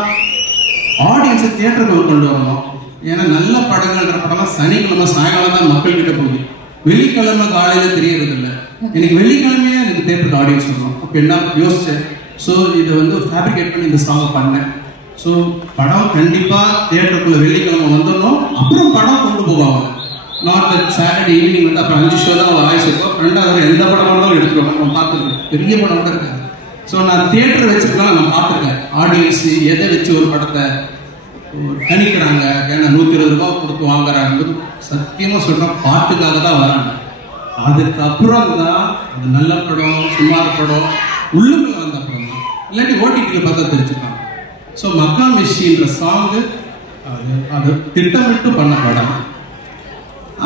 ஆடியன்ஸை தியேட்டருக்கு கொண்டு வரணும். ஏன்னா நல்ல படங்கள்ன்ற படம்லாம் சனிக்கிழமை சாயங்காலம் தான் மக்கள் கிட்ட போகுது, வெள்ளிக்கிழமை காலையில தெரியறது இல்லை. எனக்கு வெள்ளிக்கிழமையே எனக்கு தியேட்டருக்கு ஆடியன்ஸ் வரணும். அப்போ என்ன யோசிச்சேன், ஸோ இதை வந்து ஃபேப்ரிகேட் பண்ணி இந்த சாங்கை பண்ணேன். ஸோ படம் கண்டிப்பா தியேட்டருக்குள்ள வெள்ளிக்கிழமை வந்துடணும், அப்புறம் படம் கொண்டு போவாங்க. நாட் தட் சாட்டர்டே ஈவினிங் வந்து அப்புறம் 5 ஷோ தான் வாய்ஸ் இருக்கும், 2வது எந்த படம் இருந்தாலும் எடுத்துருவாங்க. நம்ம பார்த்துருக்கேன், பெரிய படம் கூட இருக்காது. ஸோ நான் தியேட்டர் வச்சிருக்கேன், நான் பார்த்துருக்கேன் ஆடியன்ஸ் எதை வச்சு ஒரு படத்தை கணிக்கிறாங்க. ஏன்னா 120 ரூபாய் கொடுத்து வாங்குறாங்க. சத்தியமா சொல்றேன், பாட்டுக்காக தான் வராங்க. அதுக்கப்புறம் தான் அது நல்ல படம், சுமார் படம் உள்ளுக்குள்ள வந்த படம் தான், இல்லாட்டி ஓடிடியில் பார்த்தா தெரிஞ்சுக்கலாம். ஸோ மக்காமிஷின்ற சாங்கு அது திட்டமிட்டு பண்ண படம்.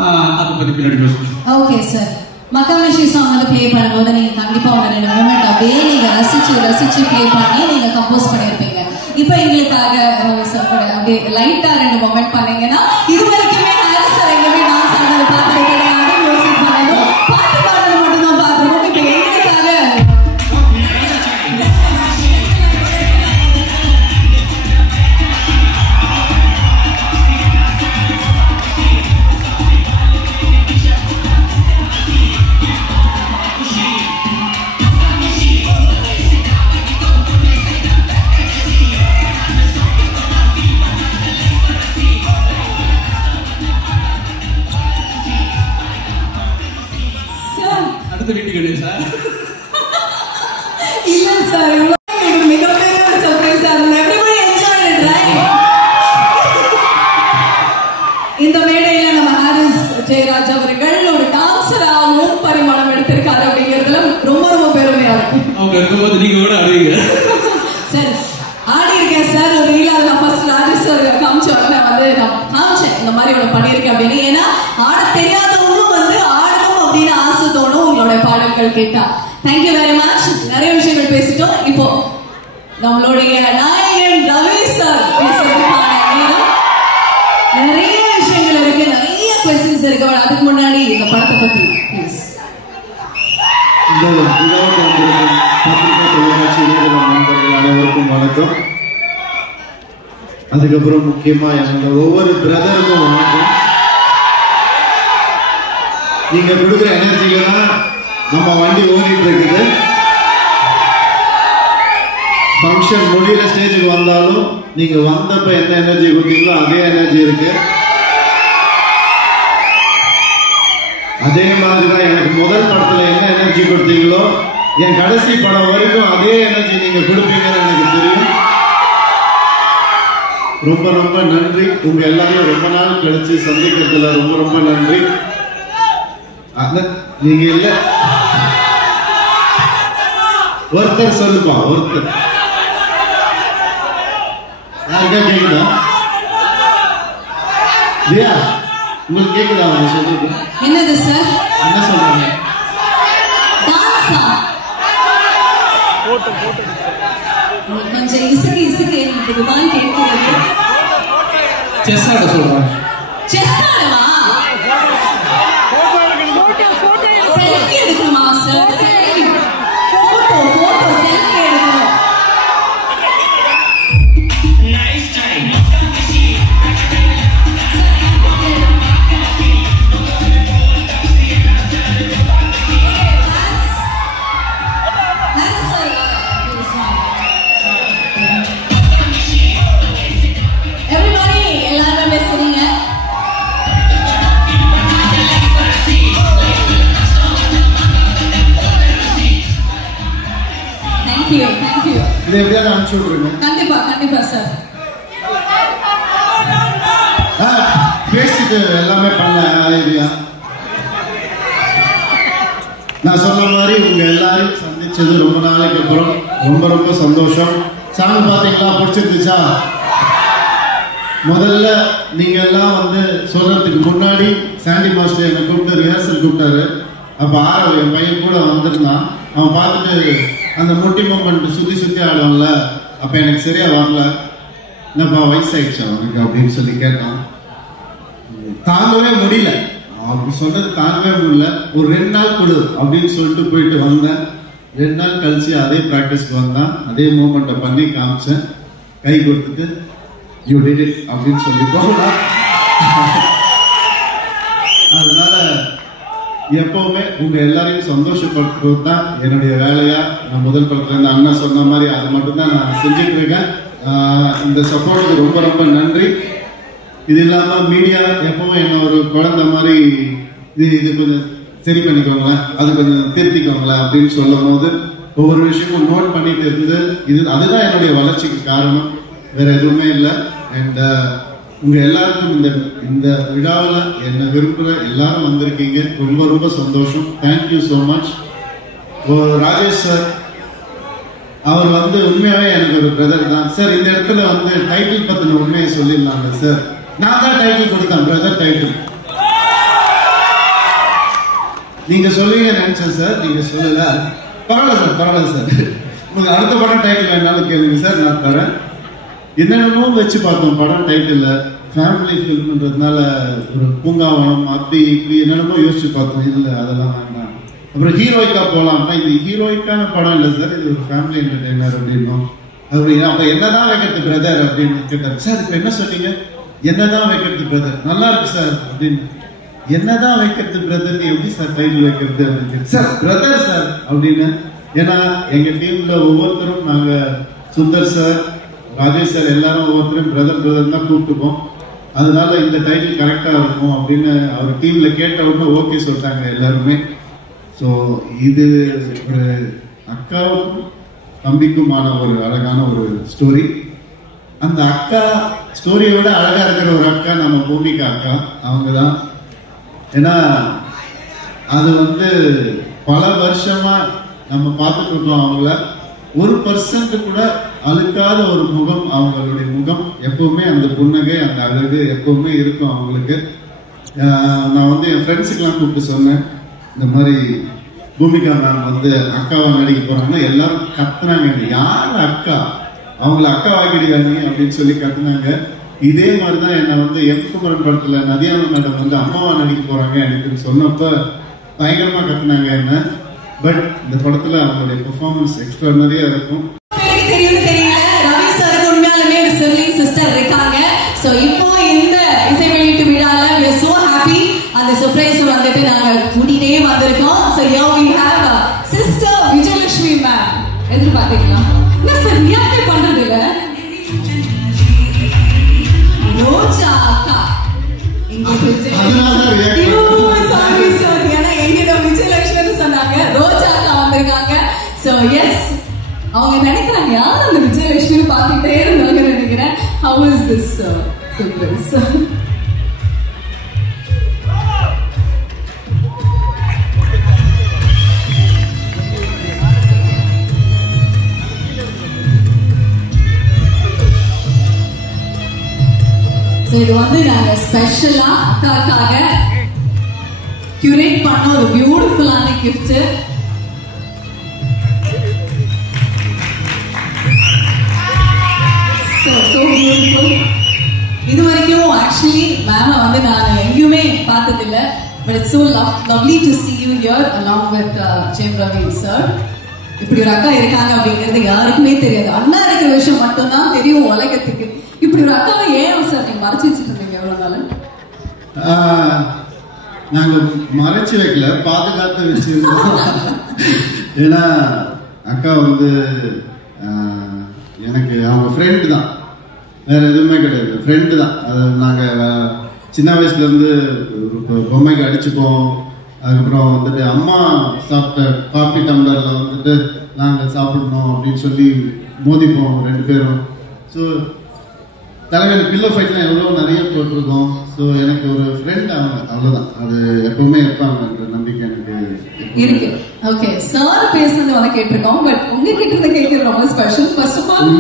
அதை பத்தி பின்னாடி யோசிச்சு. ஓகே சார், மக்காமேஷி சாங் வந்து ப்ளே பண்ணும்போது நீங்க கண்டிப்பா ஒரு 2 மூமெண்ட் அப்படியே நீங்க ரசிச்சு ப்ளே பண்ணி நீங்க கம்போஸ் பண்ணிருப்பீங்க. இப்போ எங்களுக்காக அப்படியே லைட்டா 2 மூமெண்ட் பண்ணீங்கன்னா, இது வரைக்குமே ஹாரிஸ் சார் எங்கேயுமே டான்ஸ் ஆனது பார்த்தது கிடையாது, மியூசிக் பண்ணதும் பாட்டு பாடுறது மட்டும்தான் பார்த்துருக்கோம். இப்போ எங்களுக்காக வீட்டுக்கு சார் இல்ல சார், மிகப்பெரிய ஒரு surprise. Everybody enjoy it, right? இந்த மேடையில நம்ம ஹாரிஸ் ஜெயராஜ் அவர்கள் ஒரு டான்சராகவும் பரிமாணம் எடுத்திருக்காரு அப்படிங்கிறதுல ரொம்ப ரொம்ப பெருமையா இருக்கு. அவங்க இருக்கும்போது நீங்க கூட ஆடுவீங்க சார். ஆடி இருக்கேன் சார், ஒரு ரீலா நான் ஃபர்ஸ்ட் ராஜேஷ் சார் காமிச்ச உடனே வந்து நான் காமிச்சேன் இந்த மாதிரி ஒன்று பண்ணியிருக்கேன் அப்படின்னு. ஏன்னா ஆட தெரியாதவங்களும் வந்து ஆடணும் அப்படின்னு ஆசை தோணும் உங்களோட பாடல்கள் கேட்டா. Thank you very much. நிறைய விஷயங்கள் பேசிட்டோம். இப்போ நம்மளுடைய நாயகன் ரவி சார் பேசுறதுக்கான நேரம். நிறைய விஷயங்கள் இருக்கு, நிறைய கொஸ்டின்ஸ் இருக்கு. அதுக்கு முன்னாடி இந்த படத்தை பத்தி ப்ளீஸ். அனைவருக்கும் வணக்கம். அதுக்கப்புறம் முக்கியமா என்னோட ஒவ்வொரு பிரதருக்கும் வணக்கம். நீங்க கொடுக்குற எனர்ஜியில தான் நம்ம வண்டி ஓடிட்டு இருக்குது. ஃபங்க்ஷன் முடிகிற ஸ்டேஜுக்கு வந்தாலும் நீங்க வந்தப்ப என்ன எனர்ஜி கொடுத்தீங்களோ அதே எனர்ஜி இருக்கு. அதே மாதிரிதான் எனக்கு முதல் படத்துல என்ன எனர்ஜி கொடுத்தீங்களோ என் கடைசி படம் வரைக்கும் அதே எனர்ஜி நீங்க கொடுப்பீங்கன்னு எனக்கு தெரியும். ரொம்ப ரொம்ப நன்றி. உங்க எல்லாரையும் ரொம்ப நாள் கழிச்சு சந்திக்கிறதுல ரொம்ப ரொம்ப நன்றி. நீங்க இல்ல ஒருத்தர் சொல்லுப்பா, ஒருத்தர் யாருக்கா கேக்குதா? தியா உங்களுக்கு கேக்குதா? அவங்க சொல்றது என்னது சார்? என்ன சொல்றாங்க? டான்ஸா? கொஞ்சம் இசுக்கு எனக்கு இதுதான் கேட்கிறது. செஸ் ஆட சொல்றாங்க. செஸ் ஆடவா? செல்ஃபி எடுக்கணுமா சார்? போட்டோ செல்ஃபி எடுக்கணும். Everybody, எல்லாரும் பேசுறீங்க. Thank you. இதை எப்படியாவது அனுப்பிச்சு விட்டுருங்க. கண்டிப்பா சார். பேசிட்டு எல்லாமே பண்ண ஐடியா. நான் சொன்ன மாதிரி உங்க எல்லாரையும் சந்திச்சது ரொம்ப நாளைக்கு அப்புறம் ரொம்ப ரொம்ப சந்தோஷம். சாங் பாத்தீங்களா? பிடிச்சிருந்துச்சா? முதல்ல நீங்க எல்லாம் வந்து சொல்றதுக்கு முன்னாடி சாண்டி மாஸ்டர் என்னை கூப்பிட்டு ரிஹர்சல் கூப்பிட்டாரு. அப்ப ஆரவ் என் பையன் கூட வந்திருந்தான். அவன் பார்த்துட்டு அந்த முட்டி மூமெண்ட் சுத்தி ஆடுவான்ல, அப்ப எனக்கு சரியா வரல. என்னப்பா வயசாயிடுச்சு அவனுக்கு அப்படின்னு சொல்லி கேட்டான். தாங்கவே முடியல, அப்படி சொன்னது தாங்கவே முடியல. ஒரு 2 நாள் கொடு அப்படின்னு சொல்லிட்டு போயிட்டு வந்தேன். 2 நாள் கழிச்சு அதே பிராக்டிஸ்க்கு வந்தான். அதே மூமெண்ட்டை பண்ணி காமிச்சேன். கை கொடுத்துட்டு யூ டிட் இட் அப்படின்னு சொல்லி போகலாம். அதனால எப்பவுமே உங்க எல்லாரையும் சந்தோஷப்படுத்துறது தான் என்னுடைய வேலையா. நான் முதல் படத்துல இருந்து அண்ணா சொன்ன மாதிரி அது மட்டும்தான் நான் செஞ்சுட்டு இருக்கேன். இந்த சப்போர்ட்டுக்கு ரொம்ப ரொம்ப நன்றி. இது இல்லாம மீடியா எப்பவும் என்ன ஒரு குழந்தை மாதிரி இது கொஞ்சம் சரி பண்ணிக்கோங்களேன், அது கொஞ்சம் திருத்திக்கோங்களேன் அப்படின்னு சொல்லும் போது ஒவ்வொரு விஷயமும் நோட் பண்ணிட்டு இருந்து அதுதான் என்னுடைய வளர்ச்சிக்கு காரணம், வேற எதுவுமே இல்லை. அண்ட் உங்க எல்லாருக்கும் இந்த விழாவில் என்ன விரும்புகிற எல்லாரும் வந்திருக்கீங்க, ரொம்ப ரொம்ப சந்தோஷம். Thank you so much. Rajesh sir அவர் வந்து உண்மையாவே எனக்கு ஒரு பிரதர் தான் சார். இந்த இடத்துல வந்து டைட்டில் பத்தின உண்மையை சொல்லிடலாங்க சார். நான் தான் டைட்டில் கொடுத்தேன், பிரதர் டைட்டில். நீங்க சொல்லுவீங்க நினைச்சேன் சார், நீங்க சொல்லல. பரவாயில்ல சார். உங்களுக்கு அடுத்த படம் டைட்டில் வேணாலும் கேளுங்க சார், நான் தரேன். என்னென்னமோ வச்சு பார்த்தோம் படம் டைட்டில். ஃபேமிலி ஃபில்ம்ன்றதுனால ஒரு பூங்காவனம் அப்படி இப்படி என்னென்னமோ யோசிச்சு பார்த்தோம். இல்லை அதெல்லாம் வேண்டாம். அப்புறம் ஹீரோயிக்கா போகலாம்னா இது ஹீரோயிக்கான படம் இல்லை சார், இது ஒரு ஃபேமிலி என்டர்டெய்னர் அப்படின்னோம். அப்ப என்னதான் வைக்கிறது பிரதர் அப்படின்னு கேட்டார். சார் இப்ப என்ன சொன்னீங்க? என்னதான் வைக்கிறது பிரதர். நல்லா இருக்கு சார் அப்படின்னு. என்னதான் வைக்கிறது பிரதர், எப்படி சார் டைட்டில் வைக்கிறது அப்படின்னு. சார் பிரதர் சார் அப்படின்னு. ஏன்னா எங்க டீம்ல ஒவ்வொருத்தரும் நாங்க சுந்தர் சார், ராஜேஷ் சார் எல்லாரும் ஒவ்வொருத்தரும் பிரதர் தான் கூப்பிட்டுப்போம். அதனால இந்த டைட்டில் கரெக்டா இருக்கும் அப்படின்னு அவர் டீம்ல கேட்ட உடனே ஓகே சொல்லிட்டாங்க எல்லாருமே. ஸோ இது ஒரு அக்காவுக்கும் தம்பிக்குமான ஒரு அழகான ஒரு ஸ்டோரி. அந்த அக்கா ஸ்டோரியை விட அழகா இருக்கிற ஒரு அக்கா நம்ம பூமிகா அக்கா, அவங்க தான். ஏன்னா அது பல வருஷமா நம்ம பார்த்துட்டு இருக்கோம். அவங்கள 1% கூட அழுக்காத ஒரு முகம், அவங்களுடைய முகம் எப்பவுமே அந்த புன்னகை, அந்த அழகு எப்பவுமே இருக்கும் அவங்களுக்கு. நான் என் ஃப்ரெண்ட்ஸுக்கெல்லாம் கூப்பிட்டு சொன்னேன், இந்த மாதிரி பூமிகா மேம் அக்காவை நடிக்க போறாங்கன்னா எல்லாரும் கத்துனாங்க, யார் அக்கா, அவங்கள அக்கா வாக்கிடுவாங்க அப்படின்னு சொல்லி கத்துனாங்க. இதே மாதிரிதான் என்ன எம் குமரன் படத்துல நதியானந்த மேடம் அம்மாவா நடிக்க போறாங்க எனக்கு சொன்னப்ப பயங்கரமா கத்துனாங்க என்ன. பட் இந்த படத்துல அவங்களுடைய பெர்ஃபார்மன்ஸ் எக்ஸ்ட்ரானரியா இருக்கும். ரவி சாருக்கு உண்மையாலுமே ஒரு சிப்லிங் சிஸ்டர் இருக்காங்க. சோ இப்போ இந்த இசை வெளியீட்டு விழால we are so happy அந்த சர்ப்ரைஸ் நாங்க கூட்டிட்டே வந்திருக்கோம். So here we have sister Vijayalakshmi ma'am. எதிர்பார்த்தீங்களா? என்ன சார் ரியாக்ட் பண்றது இல்ல? ரோஜா அக்கா இங்க சாரி சார், ஏன்னா எங்க விஜயலட்சுமி சொன்னாங்க, ரோஜா அக்கா வந்திருக்காங்க. So yes, அவங்க நினைக்கிறாங்க யார் அந்த விஜயலட்சுமி பார்த்துட்டே இருந்தாங்க நினைக்கிறேன். How is this surprise? இது நாங்க ஸ்பெஷலா அக்காக்காக கியூரேட் பண்ண ஒரு பியூட்டிஃபுல்லான கிஃப்ட். So beautiful. இது வரைக்கும் ஆக்சுவலி மேம நான் எங்கேயுமே பார்த்தது இல்ல. But it's so lovely to see you here along with Jem Ravi sir. இப்படி ஒரு அக்கா இருக்காங்க அப்படிங்கிறது யாருக்குமே தெரியாது. அண்ணா இருக்கிற விஷயம் மட்டும்தான் தெரியும் உலகத்துக்கு. இப்படி ஒரு அக்காவை ஏன் சார் நீங்க மறைச்சு வச்சுட்டு இருந்தீங்க எவ்வளவு நாள்? நாங்க மறைச்சு வைக்கல, பாதுகாத்து வச்சிருந்தோம். ஏன்னா அக்கா எனக்கு அவங்க ஃப்ரெண்டு தான், வேற எதுவுமே கிடையாது, ஃப்ரெண்டு தான். அது நாங்க சின்ன வயசுல இருந்து பொம்மைக்கு அடிச்சுப்போம். அதுக்கப்புறம் அம்மா சாப்பிட்ட காபி டம்ளர்ல நாங்க சாப்பிடணும் அப்படின்னு சொல்லி மோதிப்போம் 2 பேரும். ஸோ தலைவர் பில்லோ ஃபைட்லாம் எவ்வளவு நிறைய போட்டிருக்கோம். ஸோ எனக்கு ஒரு ஃப்ரெண்ட் அவங்க, அவ்வளவுதான். அது எப்பவுமே இருப்பாங்கன்ற நம்பிக்கை எனக்கு இருக்கு. ஓகே சார் பேசுனது கேட்டிருக்கோம். பட் உங்க கிட்ட கேட்கறது ரொம்ப ஸ்பெஷல். ஃபர்ஸ்ட் ஆஃப் ஆல்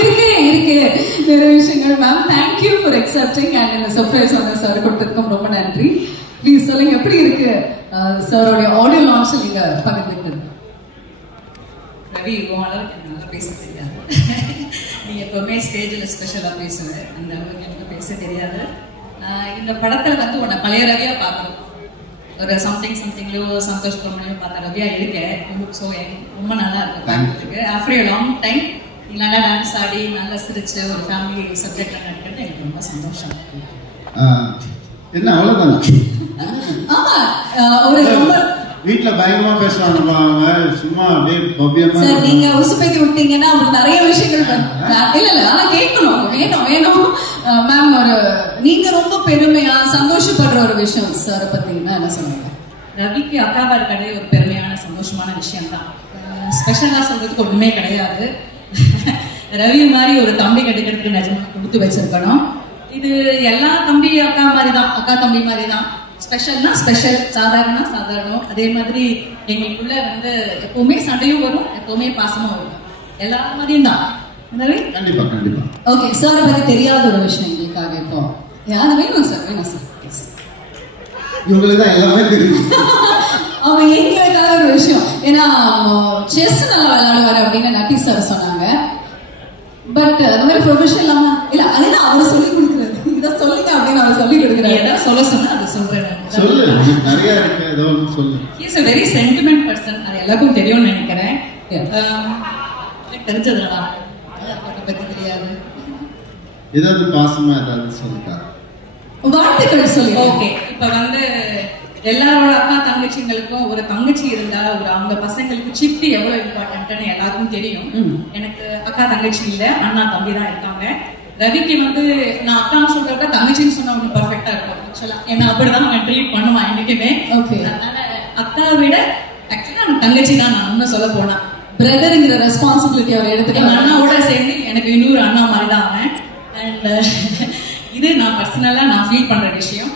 இருக்கு நிறைய விஷயங்கள். Ma'am thank you for accepting and இந்த சர்ப்ரைஸ் சார் கொடுத்ததுக்கும் ரொம்ப நன்றி. ப்ளீஸ் சொல்லுங்க எப்படி இருக்கு சாரோட ஆடியோ லான்ச் நீங்க பகிர்ந்துக்கிறது? ரவி அளவுக்கு நல்லா பேச தெரியாது. நீங்க எப்பவுமே ஸ்டேஜ்ல ஸ்பெஷலா பேசுவேன், அந்த அளவுக்கு எனக்கு பேச தெரியாது. இந்த படத்துல உன்னை பழைய ரவியா பார்க்கணும். ஒரு சம்திங்லயோ சந்தோஷ் பிரமணியோ பார்த்த ரவியா இருக்கேன். ஸோ ரொம்ப நல்லா இருக்கு பார்க்கறதுக்கு. ஆஃப்டர் a long time நீங்க நல்லா டான்ஸ் ஆடி நல்லா சிரிச்சு ஒரு ஃபேமிலி சப்ஜெக்ட்ல நடிக்கிறது எனக்கு ரொம்ப சந்தோஷம். என்ன அவ்வளவுதான். வீட்டுல பயங்கரமா பேசுவாங்க அவங்க, சும்மா அப்படியே பவ்யமா. சார் நீங்க உசுப்பேத்தி விட்டீங்கன்னா நிறைய விஷயங்கள் இல்ல ஆனா கேட்கணும், வேணும் மேம். நீங்க ரொம்ப பெருமையா சந்தோஷப்படுற ஒரு விஷயம் சார் பத்தி என்ன சொல்லுங்க? ரவிக்கு அக்காவா இருக்கிறதே ஒரு பெருமையான சந்தோஷமான விஷயம் தான். ஸ்பெஷலா சொல்றதுக்கு ஒண்ணுமே கிடையாது. ரவி மாதிரி ஒரு தம்பி கிடைக்கிறதுக்கு நிஜமா கொடுத்து வச்சிருக்கணும். இது எல்லா தம்பி அக்கா மாதிரி தான், அக்கா தம்பி மாதிரி தான். ஸ்பெஷல்னா ஸ்பெஷல், சாதாரண சாதாரணம். அதே மாதிரி எங்களுக்குள்ள எப்பவுமே சண்டையும் வரும், எப்பவுமே பாசமும் வரும். எல்லா மாதிரியும் தான். கண்டிப்பா கண்டிப்பா. ஓகே சார் பத்தி தெரியாத ஒரு விஷயம் எங்களுக்காக இப்போ யாரு வேணும் சார்? வேணும் சார். இவங்களுக்கு தான் எல்லாமே தெரியும். அவன் எங்களுக்காக ஒரு விஷயம், ஏன்னா செஸ் நல்லா விளையாடுவாரு அப்படின்னு நட்டி சார் சொன்னாங்க. பட் அந்த மாதிரி ப்ரொஃபஷனல் இல்லாம இல்ல, அதெல்லாம் அவர் சொல்லி கொடுக்குறது. இதை சொல்லுங்க அப்படின்னு அவர் சொல்லி கொடுக்குறாரு. ஏதாவது சொல்ல சொன்னா அதை சொல்றேன். சொல்லு, நிறைய இருக்கு, ஏதோ ஒன்று சொல்லு. He is a very sentiment person. அது எல்லாருக்கும் தெரியும்னு நினைக்கிறேன். தெரிஞ்சதுனா அதை பத்தி தெரியாது. ஏதாவது பாசமா ஏதாவது சொல்லிட்டா வாழ்த்துக்கள் சொல்லி. ஓகே, இப்ப வந்து எல்லாரோட அக்கா தங்கச்சிங்களுக்கும் ஒரு தங்கச்சி இருந்தா ஒரு அவங்க பசங்களுக்கு சித்தி எவ்வளவு இம்பார்ட்டன்ட்னு எல்லாருக்கும் தெரியும். எனக்கு அக்கா தங்கச்சி இல்ல, அண்ணா தம்பி தான் இருக்காங்க. ரவிக்கு வந்து நான் அக்கான்னு சொல்றத தங்கச்சின்னு சொன்னா ஒண்ணு பர்ஃபெக்டா இருக்கும் ஆக்சுவலா. ஏன்னா அப்படிதான் அவன் ட்ரீட் பண்ணுவான் என்னைக்குமே. ஓகே, அதனால அக்காவை விட ஆக்சுவலா அவன் தங்கச்சி தான் நான் இன்னும் சொல்ல போனா. பிரதர்ங்கிற ரெஸ்பான்சிபிலிட்டி அவர் எடுத்துட்டு அண்ணாவோட சேர்ந்து எனக்கு இன்னொரு அண்ணா மாதிரி தான் அவன். அண்ட் இது நான் பர்சனலா நான் ஃபீல் பண்ற விஷயம்.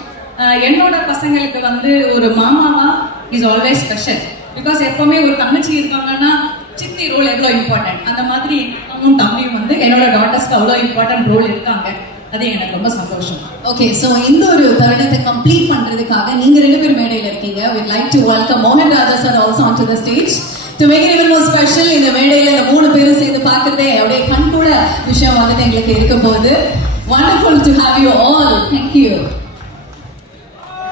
என்னோட பசங்களுக்கு வந்து ஒரு மாமாவா இஸ் ஆல்வேஸ் ஸ்பெஷல். பிகாஸ் எப்பவுமே ஒரு தங்கச்சி இருக்காங்கன்னா சித்தி ரோல் எவ்வளவு இம்பார்ட்டன்ட், அந்த மாதிரி அம்மாவும் தம்பியும் வந்து என்னோட டாட்டர்ஸ்க்கு அவ்வளவு இம்பார்ட்டன்ட் ரோல் இருக்காங்க. அது எனக்கு ரொம்ப சந்தோஷம். ஓகே, சோ இந்த ஒரு தருணத்தை கம்ப்ளீட் பண்றதுக்காக நீங்க ரெண்டு பேரும் மேடையில இருக்கீங்க. we'd like to welcome மோகன் ராஜா sir also onto the stage to make it even more special. இந்த மேடையில இந்த மூணு பேரும் சேர்ந்து பார்க்கறதே அப்படியே கண் கூட விஷயம் வந்துட்டு எங்களுக்கு இருக்க போகுது. wonderful to have you all. thank you.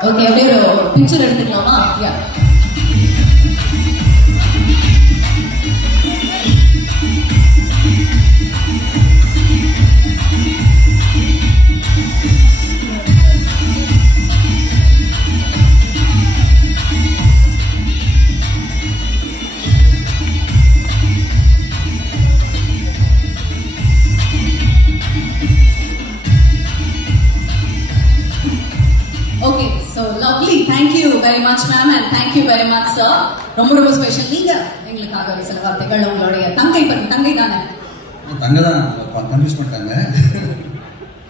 Okay, அப்படியே ஒரு பிக்சர் எடுத்துக்கலாமா? யா, okay, so lovely. thank you very much ma'am and thank you very much sir. ரொம்ப ரொம்ப ஸ்பெஷல். நீங்க எங்களுக்காக ஒரு சில வார்த்தைகள் உங்களுடைய தங்கை பத்தி. தங்கை தானே? தங்கை தான் கன்ஃபியூஸ் பண்ணிட்டாங்க.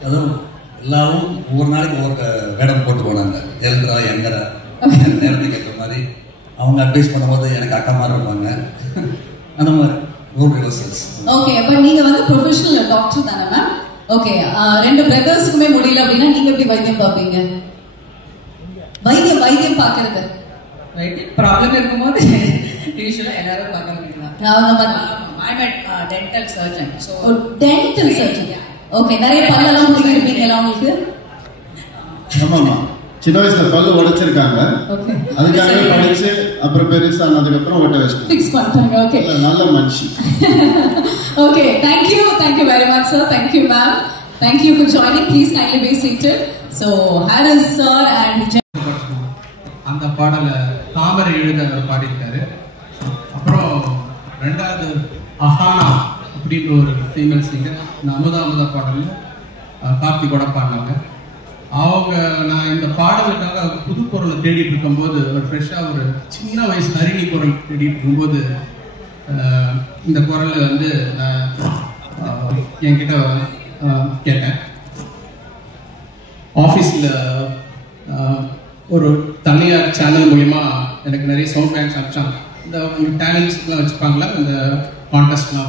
அதுவும் எல்லாரும் ஒவ்வொரு நாளைக்கு ஒவ்வொரு வேடம் போட்டு போனாங்க. எழுதுறா எங்கரா நேரத்துக்கு ஏற்ற மாதிரி அவங்க அட்வைஸ் பண்ணும்போது எனக்கு அக்கா மாதிரி இருப்பாங்க. அந்த மாதிரி ரோல் ரிவர்சல்ஸ். ஓகே, அப்ப நீங்க வந்து ப்ரொஃபஷனல் டாக்டர் தானே மேம்? ஓகே, ரெண்டு பிரதர்ஸ்க்குமே முடியல அப்படின்னா நீங்க எப்படி வைத்தியம் பார்ப்பீங்க? வைத்தியம் பார்க்கறது ப்ராப்ளம் இருக்கும்போது யூசுவலா எல்லாரும் பார்க்க வேண்டியதுதான். Dental surgeon. So dental surgeon. Okay, நிறைய பல்லெல்லாம் முடிக்கிறீங்களா உங்களுக்கு? ஆமாமா, சின்ன வயசுல பல்லு உடைச்சிருக்காங்க. அதுக்காகவே படிச்சு அப்புறம் பெருசானதுக்கு அப்புறம் ஒட்ட வச்சு ஃபிக்ஸ் பண்ணிட்டாங்க. ஓகே, நல்ல மனுஷி. Okay, thank you very much sir. thank you ma'am. thank you for joining. please kindly be seated. so Harris sir and அந்த பாடலை தாமரை எழுத அவர் பாடியிருக்காரு. அப்புறம் ரெண்டாவது அஹானா அப்படின்னு ஒரு ஃபீமேல் சிங்கர் இந்த அமுதா பாடலில் கார்த்திகோட பாடினாங்க. அவங்க நான் இந்த பாடலுக்காக புது குரலை தேடிட்டு இருக்கும்போது ஒரு ஃப்ரெஷ்ஷாக ஒரு சின்ன வயசு ஹரிணி குரல் தேடிட்டு இருக்கும்போது இந்த குரலை வந்து நான் என்கிட்ட கேட்டேன். ஆஃபீஸில் ஒரு தனியார் சேனல் மூலிமா எனக்கு நிறைய சவுண்ட் பேங்க்ஸ் அனுப்பிச்சாங்க. இந்த டேலண்ட்ஸ்லாம் வச்சுப்பாங்களா இந்த கான்டெஸ்ட்லாம்.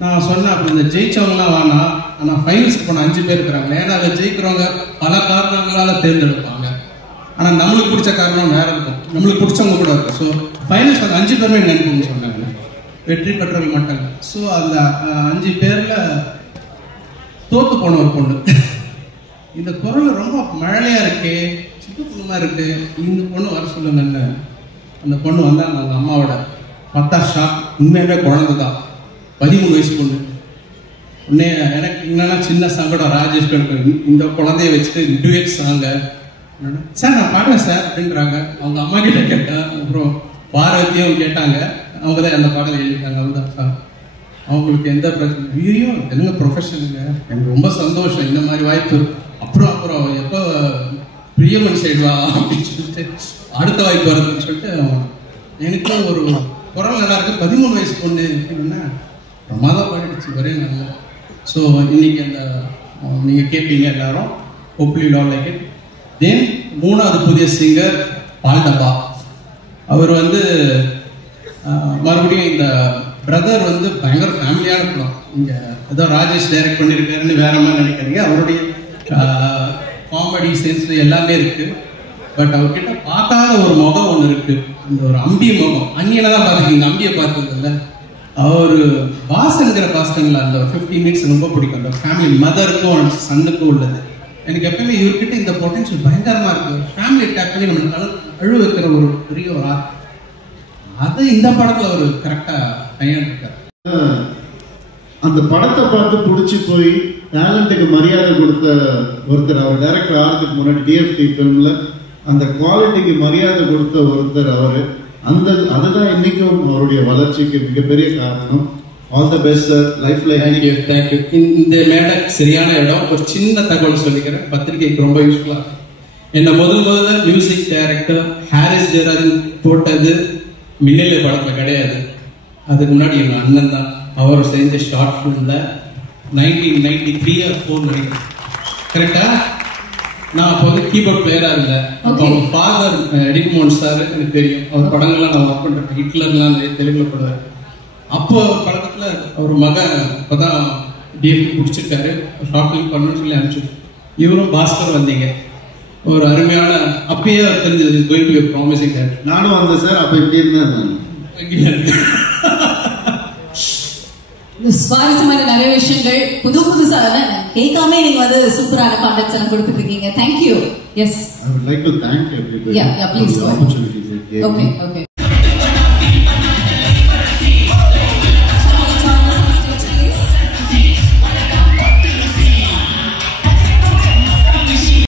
நான் சொன்னேன் அப்படி இந்த ஜெயிச்சவங்கலாம் வேணாம், ஆனால் ஃபைனல்ஸ்க்கு போன 5 பேர் இருக்கிறாங்க. ஏன்னா அதை ஜெயிக்கிறவங்க பல காரணங்களால தேர்ந்தெடுப்பாங்க. ஆனால் நம்மளுக்கு பிடிச்ச காரணம் வேற இருக்கும், நம்மளுக்கு பிடிச்சவங்க கூட இருக்கும். ஸோ ஃபைனல்ஸ் அந்த 5 பேருமே நினைப்புன்னு சொன்னாங்க, வெற்றி பெற்றவங்க மட்டும் இல்லை. ஸோ அந்த 5 பேர்ல தோத்து போன ஒரு பொண்ணு இந்த குரல் ரொம்ப மழலையா இருக்கு, சின்ன பொண்ணுமா இருக்கு, இந்த பொண்ணு வர சொல்லுங்கன்னு அந்த பொண்ணு வந்தா அவங்க அம்மாவோட பத்தா ஷாக். உண்மையுமே குழந்தை தான், 13 வயசு பொண்ணு. உடனே எனக்கு என்னன்னா சின்ன சங்கடம், ராஜேஷ் இந்த குழந்தைய வச்சுட்டு டியூட் சாங்க சார் நான் பாடுறேன் சார் அப்படின்றாங்க. அவங்க அம்மா கிட்ட கேட்டேன், அப்புறம் பாரதியும் கேட்டாங்க. அவங்க தான் அந்த பாடலை எழுதிட்டாங்க. அதுதான் சார் அவங்களுக்கு எந்த பிரச்சனையும் என்னங்க ப்ரொஃபஷனுங்க, எனக்கு ரொம்ப சந்தோஷம் இந்த மாதிரி வாய்ப்பு. அப்புறம் எப்போ பிரியமன் சைடு வா அப்படின்னு சொல்லிட்டு அடுத்த வாய்ப்பு வருதுன்னு சொல்லிட்டு எனக்கும் ஒரு குரல் நல்லா இருக்கு, 13 வயசு பொண்ணு அப்படின்னா பிரமாதம் பாடிடுச்சு, ஒரே நல்லா. ஸோ இன்னைக்கு அந்த நீங்கள் கேட்பீங்க எல்லாரும், hopefully you all like it. Then 3வது புதிய சிங்கர் பால்டப்பா. அவர் வந்து மறுபடியும் இந்த பிரதர் வந்து பயங்கர ஃபேமிலியான படம். இங்கே ஏதோ ராஜேஷ் டைரக்ட் பண்ணியிருக்காருன்னு வேற மாதிரி நினைக்கிறீங்க. அவருடைய காமெடி சென்ஸ் எல்லாமே இருக்கு. பட் அவர்கிட்ட பார்க்காத ஒரு முகம் ஒன்று இருக்கு. இந்த ஒரு அம்பி முகம். அந்நியனை தான் பார்த்துருக்கீங்க, அம்பியை பார்த்ததில்ல. அவர் வாசன்கிற பாஸ்டன்ல அந்த 15 மினிட்ஸ் ரொம்ப பிடிக்கும். அந்த ஃபேமிலி மதருக்கும் சன்னுக்கும் உள்ளது. எனக்கு எப்பவுமே இவர்கிட்ட இந்த பொட்டன்ஷியல் பயங்கரமா இருக்கு. ஃபேமிலி அட்டாக் பண்ணி நம்மளுக்கு அழுவ வைக்கிற ஒரு பெரிய ஒரு ஆர்ட். அது இந்த படத்துல ஒரு கரெக்டா கையாண்டிருக்காரு. அந்த படத்தை பார்த்து பிடிச்சி போய் டேலண்ட்டுக்கு மரியாதை கொடுத்த ஒருத்தர், அவர் டைரக்டர் ஆகிறதுக்கு முன்னாடி டிஎஃப்டி ஃபிலிம்ல அந்த குவாலிட்டிக்கு மரியாதை கொடுத்த ஒருத்தர் அவரு. அதுதான் இன்னைக்கும் அவருடைய வளர்ச்சிக்கு மிகப்பெரிய காரணம். ஆல் தி பெஸ்ட் சார், லைஃப்ல. தேங்க்யூ. இந்த மேடை சரியான இடம். ஒரு சின்ன தகவல் சொல்லிக்கிறேன், பத்திரிகைக்கு ரொம்ப யூஸ்ஃபுல்லா. என்ன முதல்ல மியூசிக் டைரக்டர் ஹாரிஸ் ஜெயராஜன் போட்டது மின்னலே படத்துல கிடையாது. அதுக்கு முன்னாடி எங்க அண்ணன் தான். அவர் செஞ்ச ஷார்ட் ஃபிலிம்ல 1993 or 4 கரெக்டா? நான் அப்போ வந்து கீபோர்ட் பிளேயரா இருந்தேன். அப்போ அவங்க ஃபாதர் எடிக்மோன் சார் எனக்கு தெரியும். அவர் படங்கள்லாம் நான் ஒர்க் பண்றேன். ஹிட்லர்லாம் தெலுங்குல போடுவார். அப்போ படத்துல அவர் மகன் அப்பதான் டிஎஃப்டி பிடிச்சிருக்காரு, ஷார்ட் ஃபிலிம் பண்ணணும்னு சொல்லி அனுப்பிச்சு. இவரும் பாஸ்கர் வந்தீங்க. ஒரு அருமையான அப்பயே தெரிஞ்சது going to be promising director. நானும் வந்தேன் சார். அப்ப இப்படி இருந்தேன். சுவாரஸ்யமான நிறைய விஷயங்கள் புதுசா கேட்காம நீங்க வந்து சூப்பரான கான்டெக்ட்ஸ் எல்லாம் கொடுத்துட்டு இருக்கீங்க. Thank you. Yes, I would like to thank everybody. Yeah, please. for the opportunity they gave me. Okay.